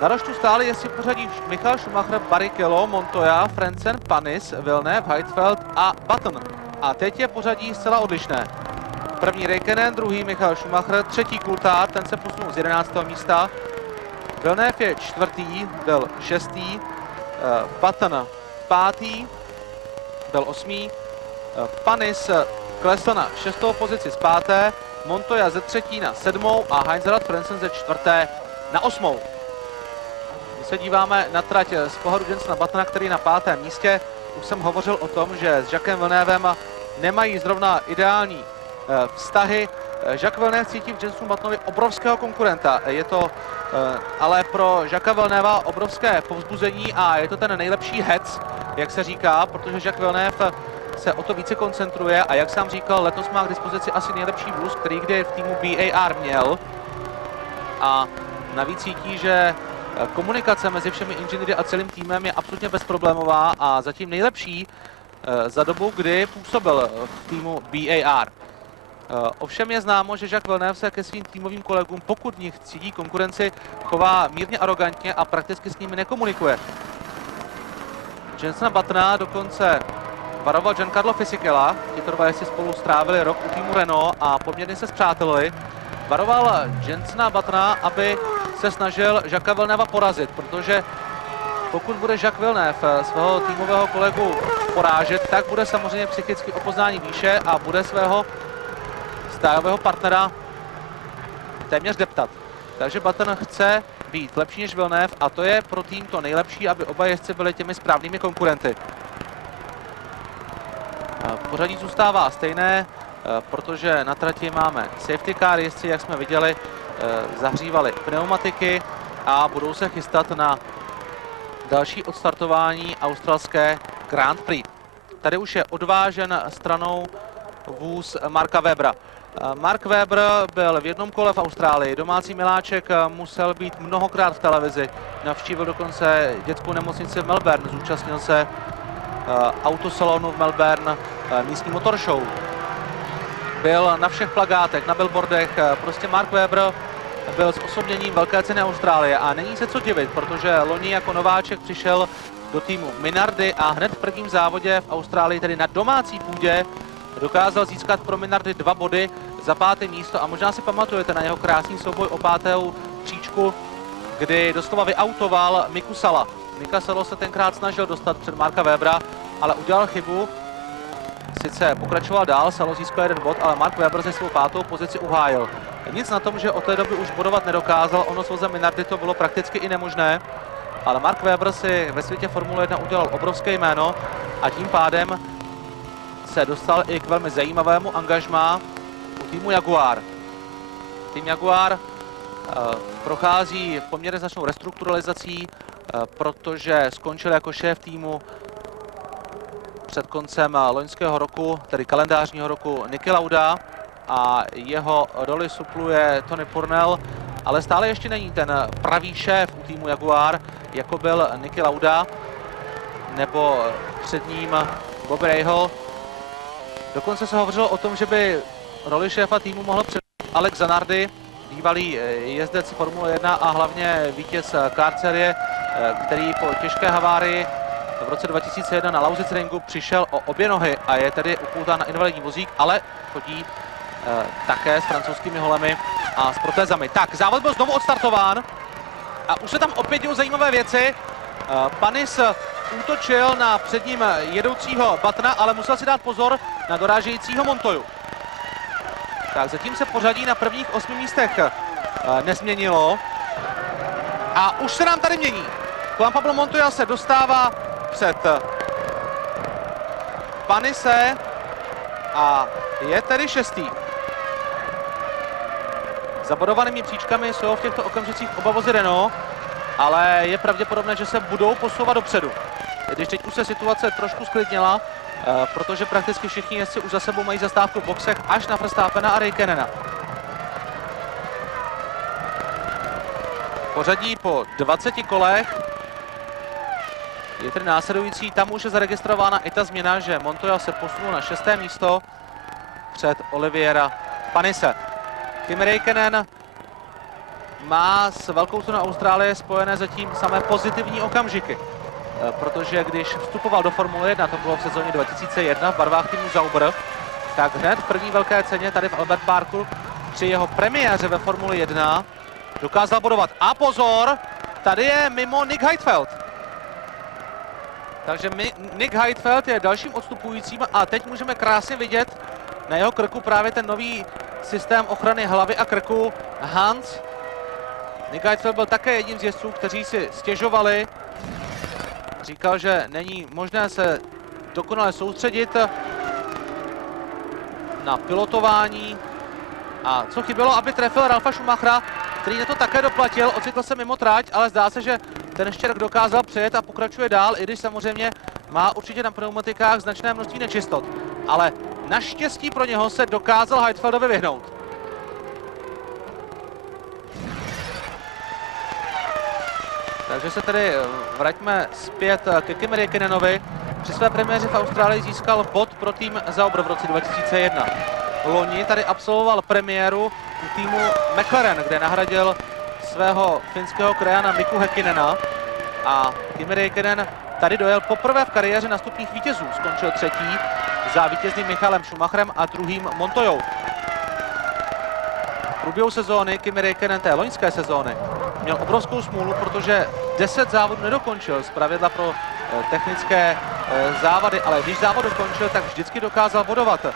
Na roštu stáli jezdci v pořadí Michael Schumacher, Barrichello, Montoya, Frentzen, Panis, Villeneuve, Heidfeld a Button. A teď je pořadí zcela odlišné. První Räikkönen, druhý Michael Schumacher, třetí Coulthard, ten se posunul z 11. místa. Villeneuve je čtvrtý, byl šestý, Button pátý, byl osmý, Panis klesl na 6. pozici z 5., Montoya ze 3. na 7. a Heinz-Harald Frentzen ze 4. na 8. My se díváme na trať z pohledu Jensena Buttona, který na 5. místě. Už jsem hovořil o tom, že s Jacquem Villeneuve nemají zrovna ideální vztahy. Jacques Villeneuve cítí v Jensenu Buttonovi obrovského konkurenta. Je to ale pro Jacquesa Villeneuva obrovské povzbuzení a je to ten nejlepší hec, jak se říká, protože Jacques Villeneuve se o to více koncentruje a jak sám říkal, letos má k dispozici asi nejlepší vůz, který kdy v týmu BAR měl. A navíc cítí, že komunikace mezi všemi inženýry a celým týmem je absolutně bezproblémová a zatím nejlepší za dobu, kdy působil v týmu BAR. Ovšem je známo, že Jacques Villeneuve se ke svým týmovým kolegům, pokud v nich cítí konkurenci, chová mírně arrogantně a prakticky s nimi nekomunikuje. Jensena Buttona dokonce varoval Giancarlo Fisichella. Tito dva jezdci spolu strávili rok u týmu Renault a poměrně se spřátelili. Varoval Jensena Buttona, aby se snažil Jacquesa Villeneuva porazit, protože pokud bude Jacques Villeneuve svého týmového kolegu porážet, tak bude samozřejmě psychicky o poznání výše a bude svého stájového partnera téměř deptat. Takže Button chce být lepší než Villeneuve a to je pro tým to nejlepší, aby oba jezdci byli těmi správnými konkurenty. Pořadí zůstává stejné, protože na trati máme safety car, jezdci, jak jsme viděli, zahřívali pneumatiky a budou se chystat na další odstartování australské Grand Prix. Tady už je odvážen stranou vůz Marka Webera. Mark Webber byl v jednom kole v Austrálii, domácí miláček, musel být mnohokrát v televizi, navštívil dokonce dětskou nemocnici v Melbourne, zúčastnil se autosalonu v Melbourne, místní motor show. Byl na všech plakátech, na billboardech, prostě Mark Webber byl s osobněním velké ceny Austrálie a není se co divit, protože loni jako nováček přišel do týmu Minardi a hned v prvním závodě v Austrálii, tedy na domácí půdě, dokázal získat pro Minardi 2 body za 5. místo a možná si pamatujete na jeho krásný souboj o 5. příčku, kdy doslova vyautoval Miku Sala. Mika Salo se tenkrát snažil dostat před Marka Webera, ale udělal chybu. Sice pokračoval dál, Salo získal 1 bod, ale Mark Webber se svou 5. pozici uhájil. Nic na tom, že od té doby už bodovat nedokázal, ono s vozem Minardi to bylo prakticky i nemožné, ale Mark Webber si ve světě Formule 1 udělal obrovské jméno a tím pádem se dostal i k velmi zajímavému angažmá u týmu Jaguar. Tým Jaguar prochází poměrně značnou restrukturalizací, protože skončil jako šéf týmu před koncem loňského roku, tedy kalendářního roku, Niki Lauda a jeho roli supluje Tony Purnell, ale stále ještě není ten pravý šéf u týmu Jaguar, jako byl Niki Lauda nebo před ním Bob Rahal. Dokonce se hovořilo o tom, že by roli šéfa týmu mohl převzít Alex Zanardi, bývalý jezdec Formule 1 a hlavně vítěz kart série, který po těžké havárii v roce 2001 na Lausitzringu přišel o obě nohy a je tedy upoután na invalidní vozík, ale chodí také s francouzskými holemi a s protézami. Tak, závod byl znovu odstartován a už se tam opět dějí zajímavé věci. Panis útočil na před ním jedoucího Buttona, ale musel si dát pozor na dorážejícího Montoyu. Tak, zatím se pořadí na prvních 8 místech nezměnilo a už se nám tady mění. Juan Pablo Montoya se dostává před Panise a je tedy 6. Zabodovanými příčkami jsou v těchto okamžicích oba vozy Renault, ale je pravděpodobné, že se budou posouvat dopředu. Když teď už se situace trošku sklidnila, protože prakticky všichni jezdci už za sebou mají zastávku v boxech až na Verstappena a Räikkönena. Pořadí po 20 kolech je tedy následující. Tam už je zaregistrována i ta změna, že Montoya se posunul na 6. místo před Oliviera Panise. Kimi Räikkönen má s velkou cenou Austrálie spojené zatím samé pozitivní okamžiky. Protože když vstupoval do Formule 1, to bylo v sezóně 2001 v barvách týmu Sauber, tak hned v první velké ceně tady v Albert Parku při jeho premiéře ve Formule 1 dokázal bodovat. A pozor, tady je mimo Nick Heidfeld. Takže Nick Heidfeld je dalším odstupujícím a teď můžeme krásně vidět na jeho krku právě ten nový systém ochrany hlavy a krku Hans. Nick Heidfeld byl také jedním z jezdců, kteří si stěžovali. Říkal, že není možné se dokonale soustředit na pilotování. A co chybělo, aby trefil Ralfa Schumachera, který na to také doplatil, ocitl se mimo tráť, ale zdá se, že ten štěrk dokázal přejet a pokračuje dál, i když samozřejmě má určitě na pneumatikách značné množství nečistot. Ale naštěstí pro něho se dokázal Heidfeldovi vyhnout. Takže se tedy vraťme zpět ke Kimi Räikkönenovi. Při své premiéře v Austrálii získal bod pro tým Sauber v roce 2001. Loni tady absolvoval premiéru u týmu McLaren, kde nahradil svého finského krajana Miku Häkkinena. A Kimi Räikkönen tady dojel poprvé v kariéře na stupních vítězů. Skončil třetí za vítězným Michaelem Schumacherem a druhým Montoyou. V průběhu sezóny Kimi Räikkönen té loňské sezóny měl obrovskou smůlu, protože 10 závodů nedokončil, zpravidla pro technické závady, ale když závod dokončil, tak vždycky dokázal bodovat.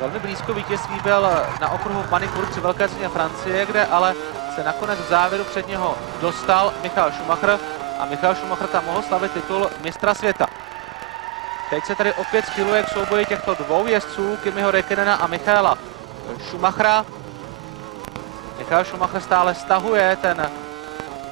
Velmi blízko vítězství byl na okruhu v Manicourt při velké ceně Francie, kde ale se nakonec v závěru před něho dostal Michael Schumacher a Michael Schumacher tam mohl slavit titul mistra světa. Teď se tady opět schyluje k souboji těchto dvou jezdců, Kimiho Räikkönena a Michaela Schumachera. Michael Schumacher stále stahuje ten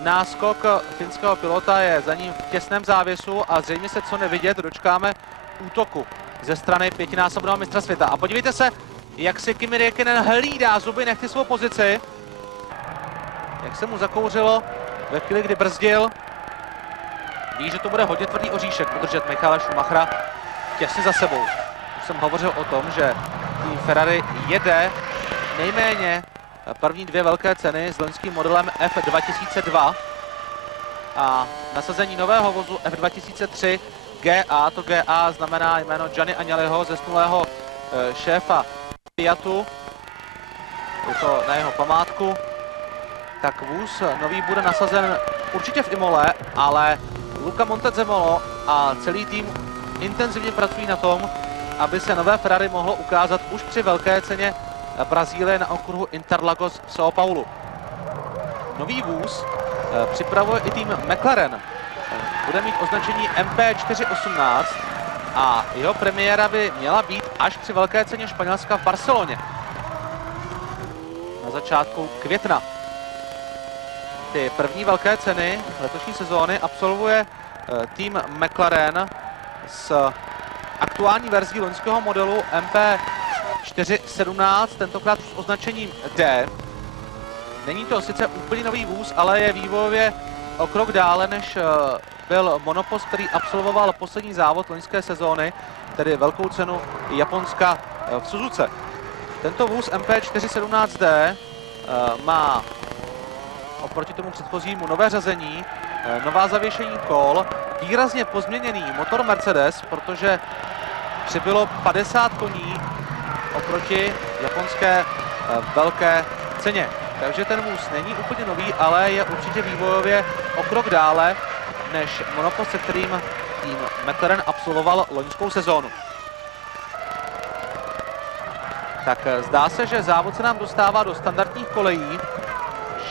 náskok finského pilota, je za ním v těsném závěsu a zřejmě se co nevidět dočkáme útoku ze strany pětinásobného mistra světa. A podívejte se, jak si Kimi Räikkönen hlídá zuby nechty svou pozici. Jak se mu zakouřilo ve chvíli, kdy brzdil. Ví, že to bude hodně tvrdý oříšek udržet Michaela Schumachera těsně za sebou. Už jsem hovořil o tom, že tým Ferrari jede nejméně první dvě velké ceny s loňským modelem F2002 a nasazení nového vozu F2003 GA, to GA znamená jméno Gianni Agnelliho, zesnulého šéfa Fiatu, je to na jeho památku. Tak vůz nový bude nasazen určitě v Imole, ale Luca Montezemolo a celý tým intenzivně pracují na tom, aby se nové Ferrari mohlo ukázat už při velké ceně Brazílie na okruhu Interlagos v São Paulo. Nový vůz připravuje i tým McLaren. Bude mít označení MP418 a jeho premiéra by měla být až při velké ceně Španělska v Barceloně na začátku května. Ty první velké ceny letošní sezóny absolvuje tým McLaren s aktuální verzí loňského modelu MP417, tentokrát s označením D. Není to sice úplně nový vůz, ale je vývojově o krok dále, než byl monopost, který absolvoval poslední závod loňské sezóny, tedy velkou cenu Japonska v Suzuce. Tento vůz MP417D má oproti tomu předchozímu nové řazení, nová zavěšení kol, výrazně pozměněný motor Mercedes, protože přibylo 50 koní oproti japonské velké ceně. Takže ten vůz není úplně nový, ale je určitě vývojově o krok dále než monopost, se kterým tým McLaren absolvoval loňskou sezónu. Tak zdá se, že závod se nám dostává do standardních kolejí,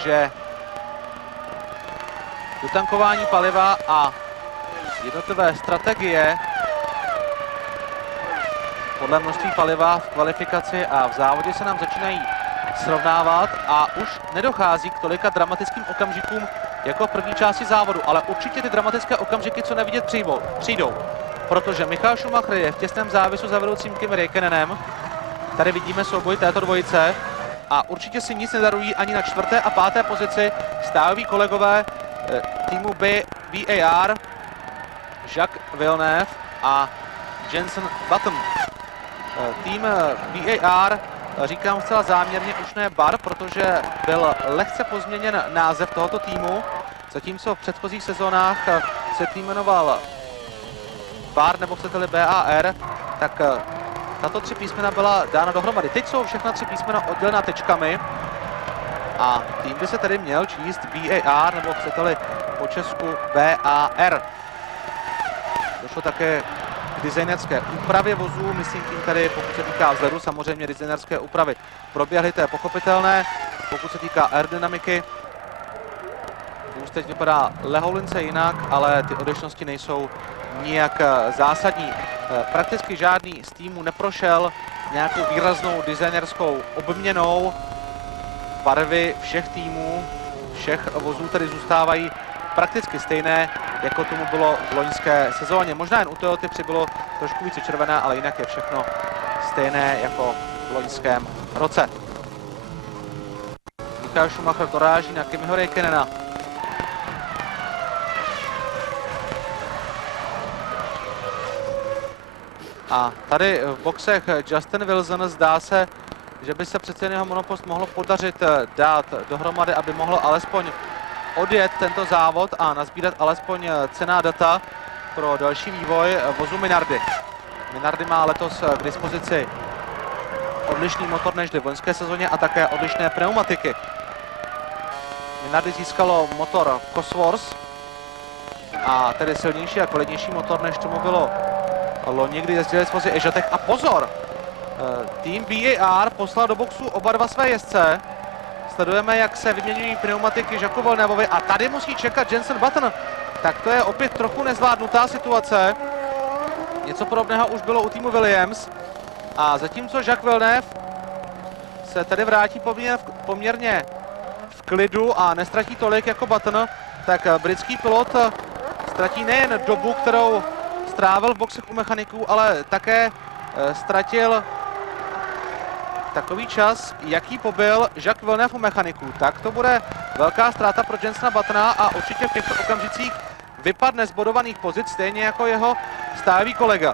že dotankování paliva a jednotlivé strategie podle množství paliva v kvalifikaci a v závodě se nám začínají srovnávat a už nedochází k tolika dramatickým okamžikům jako v první části závodu, ale určitě ty dramatické okamžiky, co nevidět, přijdou. Protože Michael Schumacher je v těsném závěsu za vedoucím Kimi Räikkönenem. Tady vidíme souboj této dvojice a určitě si nic nedarují ani na čtvrté a páté pozici stájoví kolegové týmu BAR, Jacques Villeneuve a Jenson Button. Tým BAR, říkám zcela záměrně už ne Bar, protože byl lehce pozměněn název tohoto týmu, zatímco v předchozích sezónách se tým jmenoval Bar, nebo chcete-li BAR, tak tato tři písmena byla dána dohromady. Teď jsou všechna tři písmena oddělena tečkami a tým by se tedy měl číst BAR, nebo chcete-li po česku BAR. Došlo také k designerské úpravě vozů, myslím tím tady, pokud se týká vzhledu, samozřejmě designerské úpravy proběhly, to je pochopitelné. Pokud se týká aerodynamiky, vůz teď vypadá lehoulince jinak, ale ty odlišnosti nejsou nijak zásadní. Prakticky žádný z týmů neprošel nějakou výraznou designerskou obměnou. Barvy všech týmů, všech vozů tedy zůstávají prakticky stejné, jako tomu bylo v loňské sezóně. Možná jen u Toyoty přibylo trošku více červená, ale jinak je všechno stejné jako v loňském roce. Michael Schumacher doráží na Kimiho Räikkönena. A tady v boxech Justin Wilson zdá se, že by se přece jen jeho monopost mohlo podařit dát dohromady, aby mohl alespoň odjet tento závod a nazbírat alespoň cenná data pro další vývoj vozu Minardi. Minardi má letos k dispozici odlišný motor než v loňské sezóně a také odlišné pneumatiky. Minardi získalo motor Cosworth a tedy silnější a kvalitnější motor, než tomu bylo loni, kdy jezdili s vozy Ežatech. A pozor! Tým BAR poslal do boxu oba dva své jezdce. Sledujeme, jak se vyměňují pneumatiky Jacques Villeneuvovi a tady musí čekat Jenson Button. Tak to je opět trochu nezvládnutá situace. Něco podobného už bylo u týmu Williams. A zatímco Jacques Villeneuve se tady vrátí poměrně v klidu a nestratí tolik jako Button, tak britský pilot ztratí nejen dobu, kterou strávil v boxech u mechaniků, ale také ztratil takový čas, jaký pobyl Jacques Villeneuve u mechaniků. Tak to bude velká ztráta pro Jensona Buttona a určitě v těchto okamžicích vypadne z bodovaných pozic, stejně jako jeho stájový kolega.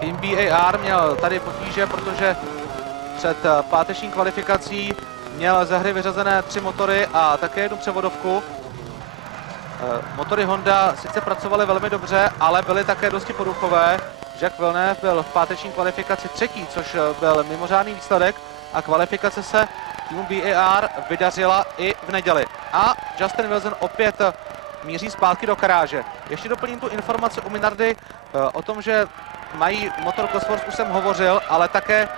Tým BAR měl tady potíže, protože před páteční kvalifikací měl ze hry vyřazené 3 motory a také jednu převodovku. Motory Honda sice pracovaly velmi dobře, ale byly také dosti poruchové. Jacques Villeneuve byl v páteční kvalifikaci 3., což byl mimořádný výsledek a kvalifikace se týmu BAR vydařila i v neděli. A Justin Wilson opět míří zpátky do garáže. Ještě doplním tu informaci u Minardi o tom, že mají motor Cosworth, už jsem hovořil, ale také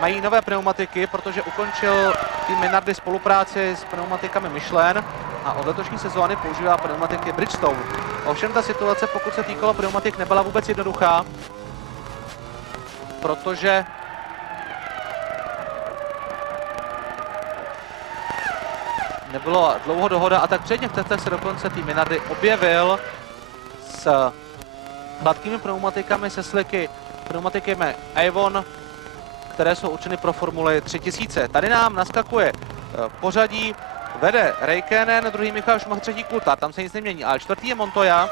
mají nové pneumatiky, protože ukončil tým Minardi spolupráci s pneumatikami Michelin a od letošní sezóny používá pneumatiky Bridgestone. Ovšem ta situace, pokud se týkalo pneumatik, nebyla vůbec jednoduchá, protože nebylo dlouho dohoda a tak předně v testech se dokonce tým Minardi objevil s hladkými pneumatikami se sliky pneumatikami Avon, které jsou určeny pro Formuli 3000. Tady nám naskakuje pořadí, vede Räikkönen, druhý Michael Schumacher, třetí Coulthard, tam se nic nemění, ale čtvrtý je Montoya,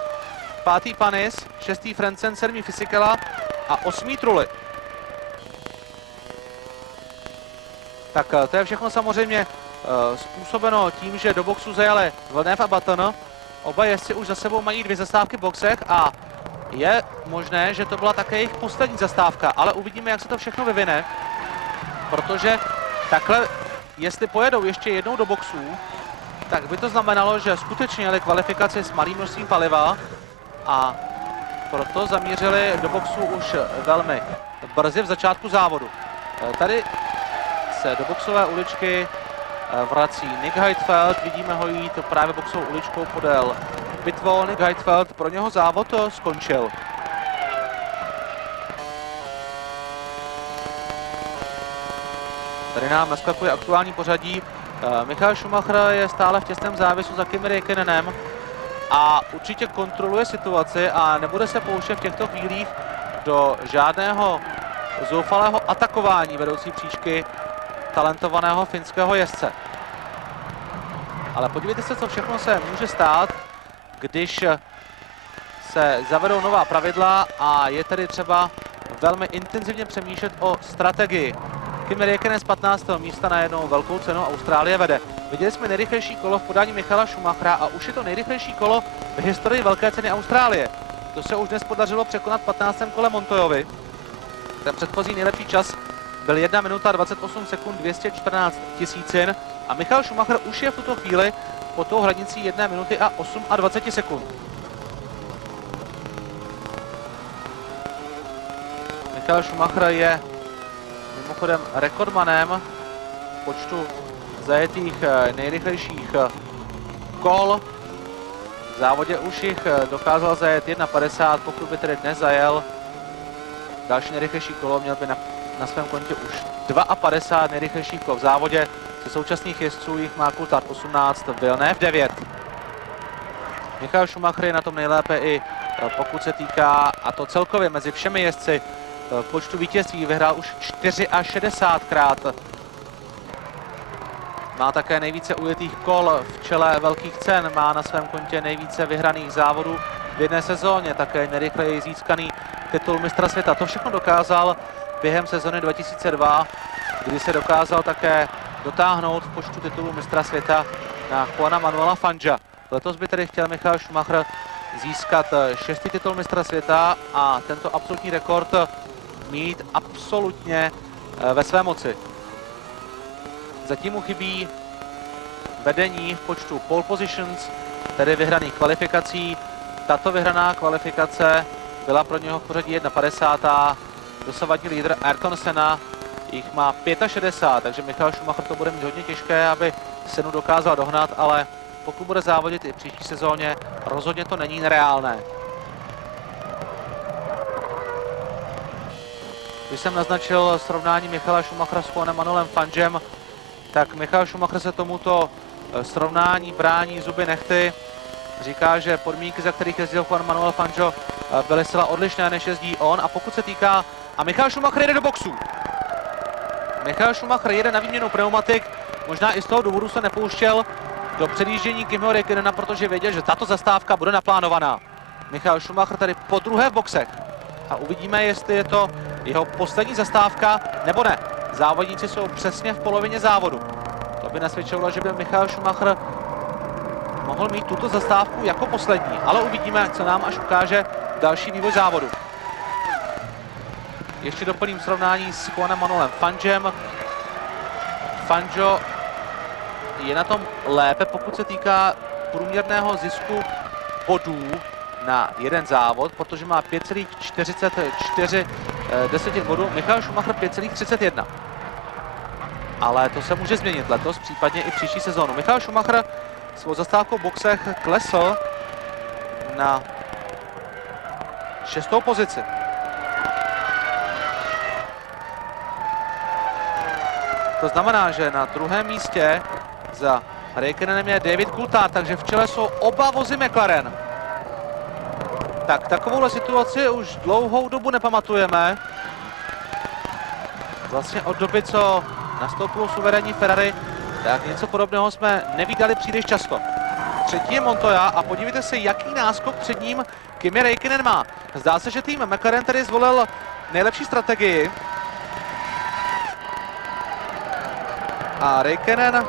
pátý Panis, šestý Frentzen, sedmý Fisichella a osmý Trulli. Tak to je všechno samozřejmě způsobeno tím, že do boxu zajali Villeneuve a Button. Oba jezdci už za sebou mají 2 zastávky v boxech a je možné, že to byla také jejich poslední zastávka, ale uvidíme, jak se to všechno vyvine, protože takhle, jestli pojedou ještě jednou do boxů, tak by to znamenalo, že skutečně jeli kvalifikaci s malým množstvím paliva a proto zamířili do boxů už velmi brzy v začátku závodu. Tady se do boxové uličky vrací Nick Heidfeld, vidíme ho jít právě boxovou uličkou podél pitwall. Nick Heidfeld, pro něho závod skončil. Tady nám naskakuje aktuální pořadí. Michael Schumacher je stále v těsném závěsu za Kimi Räikkönenem a určitě kontroluje situaci a nebude se pouštět v těchto chvílích do žádného zoufalého atakování vedoucí příčky talentovaného finského jezdce. Ale podívejte se, co všechno se může stát, když se zavedou nová pravidla a je tedy třeba velmi intenzivně přemýšlet o strategii. Kimi Räikkönen z 15. místa na jednou velkou cenu Austrálie vede. Viděli jsme nejrychlejší kolo v podání Michaela Schumachera a už je to nejrychlejší kolo v historii velké ceny Austrálie. To se už dnes podařilo překonat v 15. kole Montoyovi. Ten předchozí nejlepší čas byl 1 minuta 28 sekund 214 tisícin a Michael Schumacher už je v tuto chvíli pod tou hranicí 1 minuty a 28 sekund. Michael Schumacher je mimochodem rekordmanem počtu zajetých nejrychlejších kol. V závodě už jich dokázal zajet 1,50, pokud by tedy dnes zajel další nejrychlejší kolo, měl by na svém kontě už 52 nejrychlejších kol v závodě. Ze současných jezdců jich má Coulthard 18, Villeneuve 9. Michael Schumacher je na tom nejlépe i pokud se týká, a to celkově mezi všemi jezdci, počtu vítězství, vyhrál už 64krát. Má také nejvíce ujetých kol v čele velkých cen, má na svém kontě nejvíce vyhraných závodů v jedné sezóně, také nejrychleji získaný titul mistra světa. To všechno dokázal během sezony 2002, kdy se dokázal také dotáhnout v počtu titulů mistra světa na Juana Manuela Fangea. Letos by tedy chtěl Michael Schumacher získat 6. titul mistra světa a tento absolutní rekord mít absolutně ve své moci. Zatím mu chybí vedení v počtu pole positions, tedy vyhraných kvalifikací. Tato vyhraná kvalifikace byla pro něho v pořadí 51. Dosavadní lídr Ayrton Senna jich má 65, takže Michael Schumacher to bude mít hodně těžké, aby Sennu dokázal dohnat, ale pokud bude závodit i v příští sezóně, rozhodně to není nereálné. Když jsem naznačil srovnání Michaela Schumachera s Juanem Manuelem Fangeem, tak Michael Schumacher se tomuto srovnání brání zuby nehty. Říká, že podmínky, za kterých jezdil Juan Manuel Fangio, byly zcela odlišné, než jezdí on. A pokud se týká... A Michael Schumacher jede do boxu. Michael Schumacher jede na výměnu pneumatik. Možná i z toho důvodu se nepouštěl do předjíždění Kimiho Räikkönena, protože věděl, že tato zastávka bude naplánovaná. Michael Schumacher tady po druhé v boxech. A uvidíme, jestli je to jeho poslední zastávka, nebo ne. Závodníci jsou přesně v polovině závodu. To by nasvědčovalo, že by Michael Schumacher mohl mít tuto zastávku jako poslední, ale uvidíme, co nám až ukáže další vývoj závodu. Ještě doplním srovnání s Juanem Manuelem Fangiem. Fangio je na tom lépe, pokud se týká průměrného zisku bodů na jeden závod, protože má 5,44 bodů, Michael Schumacher 5,31. Ale to se může změnit letos, případně i příští sezónu. Michael Schumacher svou zastávkou v boxech klesl na 6. pozici. To znamená, že na druhém místě za Räikkönenem je David Coulthard, takže v čele jsou oba vozy McLaren. Tak takovouhle situaci už dlouhou dobu nepamatujeme. Vlastně od doby, co nastoupilo suverénní Ferrari, tak něco podobného jsme nevídali příliš často. Třetí je Montoya a podívejte se, jaký náskok před ním Kimi Räikkönen má. Zdá se, že tým McLaren tedy zvolil nejlepší strategii. A Räikkönen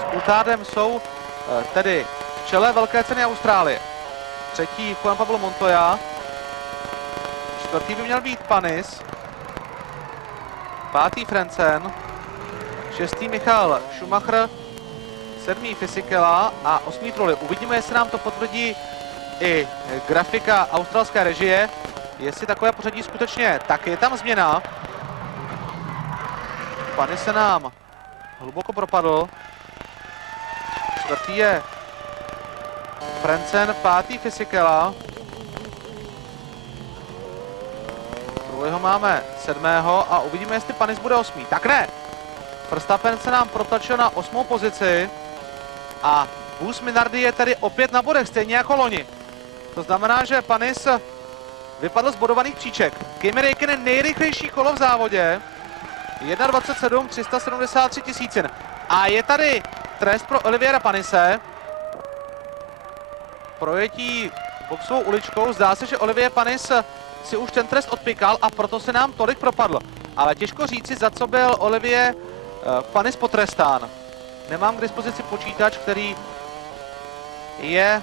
s Coulthardem jsou tedy v čele velké ceny Austrálie. Třetí Juan Pablo Montoya. Čtvrtý by měl být Panis. Pátý Frentzen. Šestý Michael Schumacher. Sedmý Fisichella a osmý Trulli. Uvidíme, jestli nám to potvrdí i grafika australské režie. Jestli takové pořadí skutečně, tak je tam změna. Panis se nám hluboko propadl. Čtvrtý je Frentzen, pátý Fisichella. Trulliho máme sedmého a uvidíme, jestli Panis bude osmý. Tak ne! Verstappen se nám protlačil na 8. pozici a Bus Minardi je tedy opět na bodech, stejně jako loni. To znamená, že Panis vypadl z bodovaných příček. Kimi Räikkönen nejrychlejší kolo v závodě. 1.27, 373 tisícin. A je tady trest pro Oliviera Panise. Projetí boxovou uličkou. Zdá se, že Olivier Panis si už ten trest odpykal a proto se nám tolik propadl. Ale těžko říci, za co byl Olivier Panis potrestán. Nemám k dispozici počítač, který je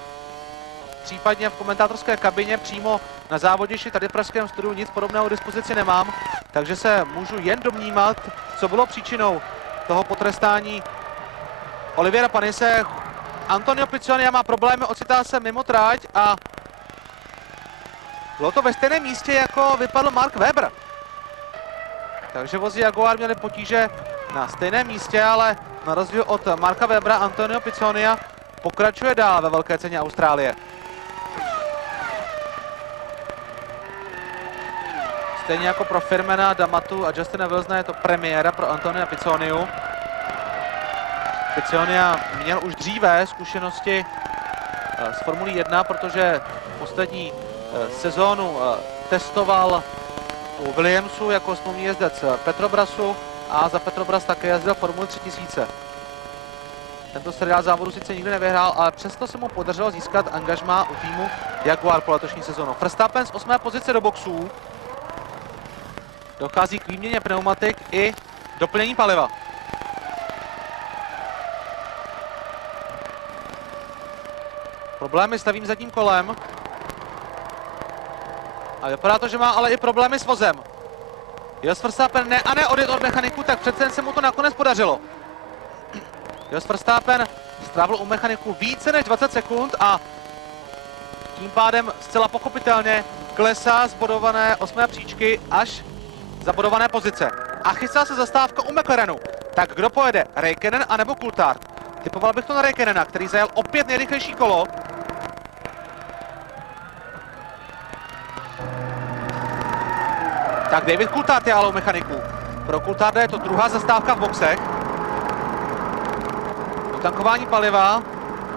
případně v komentátorské kabině přímo na závodišti, tady v pražském studiu nic podobného k dispozici nemám, takže se můžu jen domnívat, co bylo příčinou toho potrestání Oliviera Panise. Antonio Pizzonia má problémy, ocitá se mimo tráť a bylo to ve stejném místě, jako vypadl Mark Webber. Takže vozy Jaguar měli potíže na stejném místě, ale na rozdíl od Marka Webbera Antonio Pizzonia pokračuje dál ve velké ceně Austrálie. Stejně jako pro Firmena, Damatu a Justina Wilsona je to premiéra pro Antonia Pizzoniu. Pizzonia měl už dříve zkušenosti z Formulí 1, protože poslední sezónu testoval u Williamsu jako smluvní jezdec Petrobrasu a za Petrobras také jezdil Formuli 3000. Tento seriál závodu sice nikdy nevyhrál, ale přesto se mu podařilo získat angažmá u týmu Jaguar po letošní sezónu. Verstappen z 8. pozice do boxů. Dochází k výměně pneumatik i doplnění paliva. Problémy s levým zadním kolem. A vypadá to, že má ale i problémy s vozem. Jos Verstappen ne a ne odjet od mechaniků, tak přece jen se mu to nakonec podařilo. Jos Verstappen strávil u mechaniků více než 20 sekund a tím pádem zcela pochopitelně klesá z bodované 8. příčky až za bodované pozice. A chystá se zastávka u McLarenu. Tak kdo pojede? Räikkönen anebo Coulthard? Typoval bych to na Räikkönena, který zajel opět nejrychlejší kolo. Tak David Coulthard je ale u mechaniků. Pro Coultharda je to druhá zastávka v boxech. Dotankování paliva.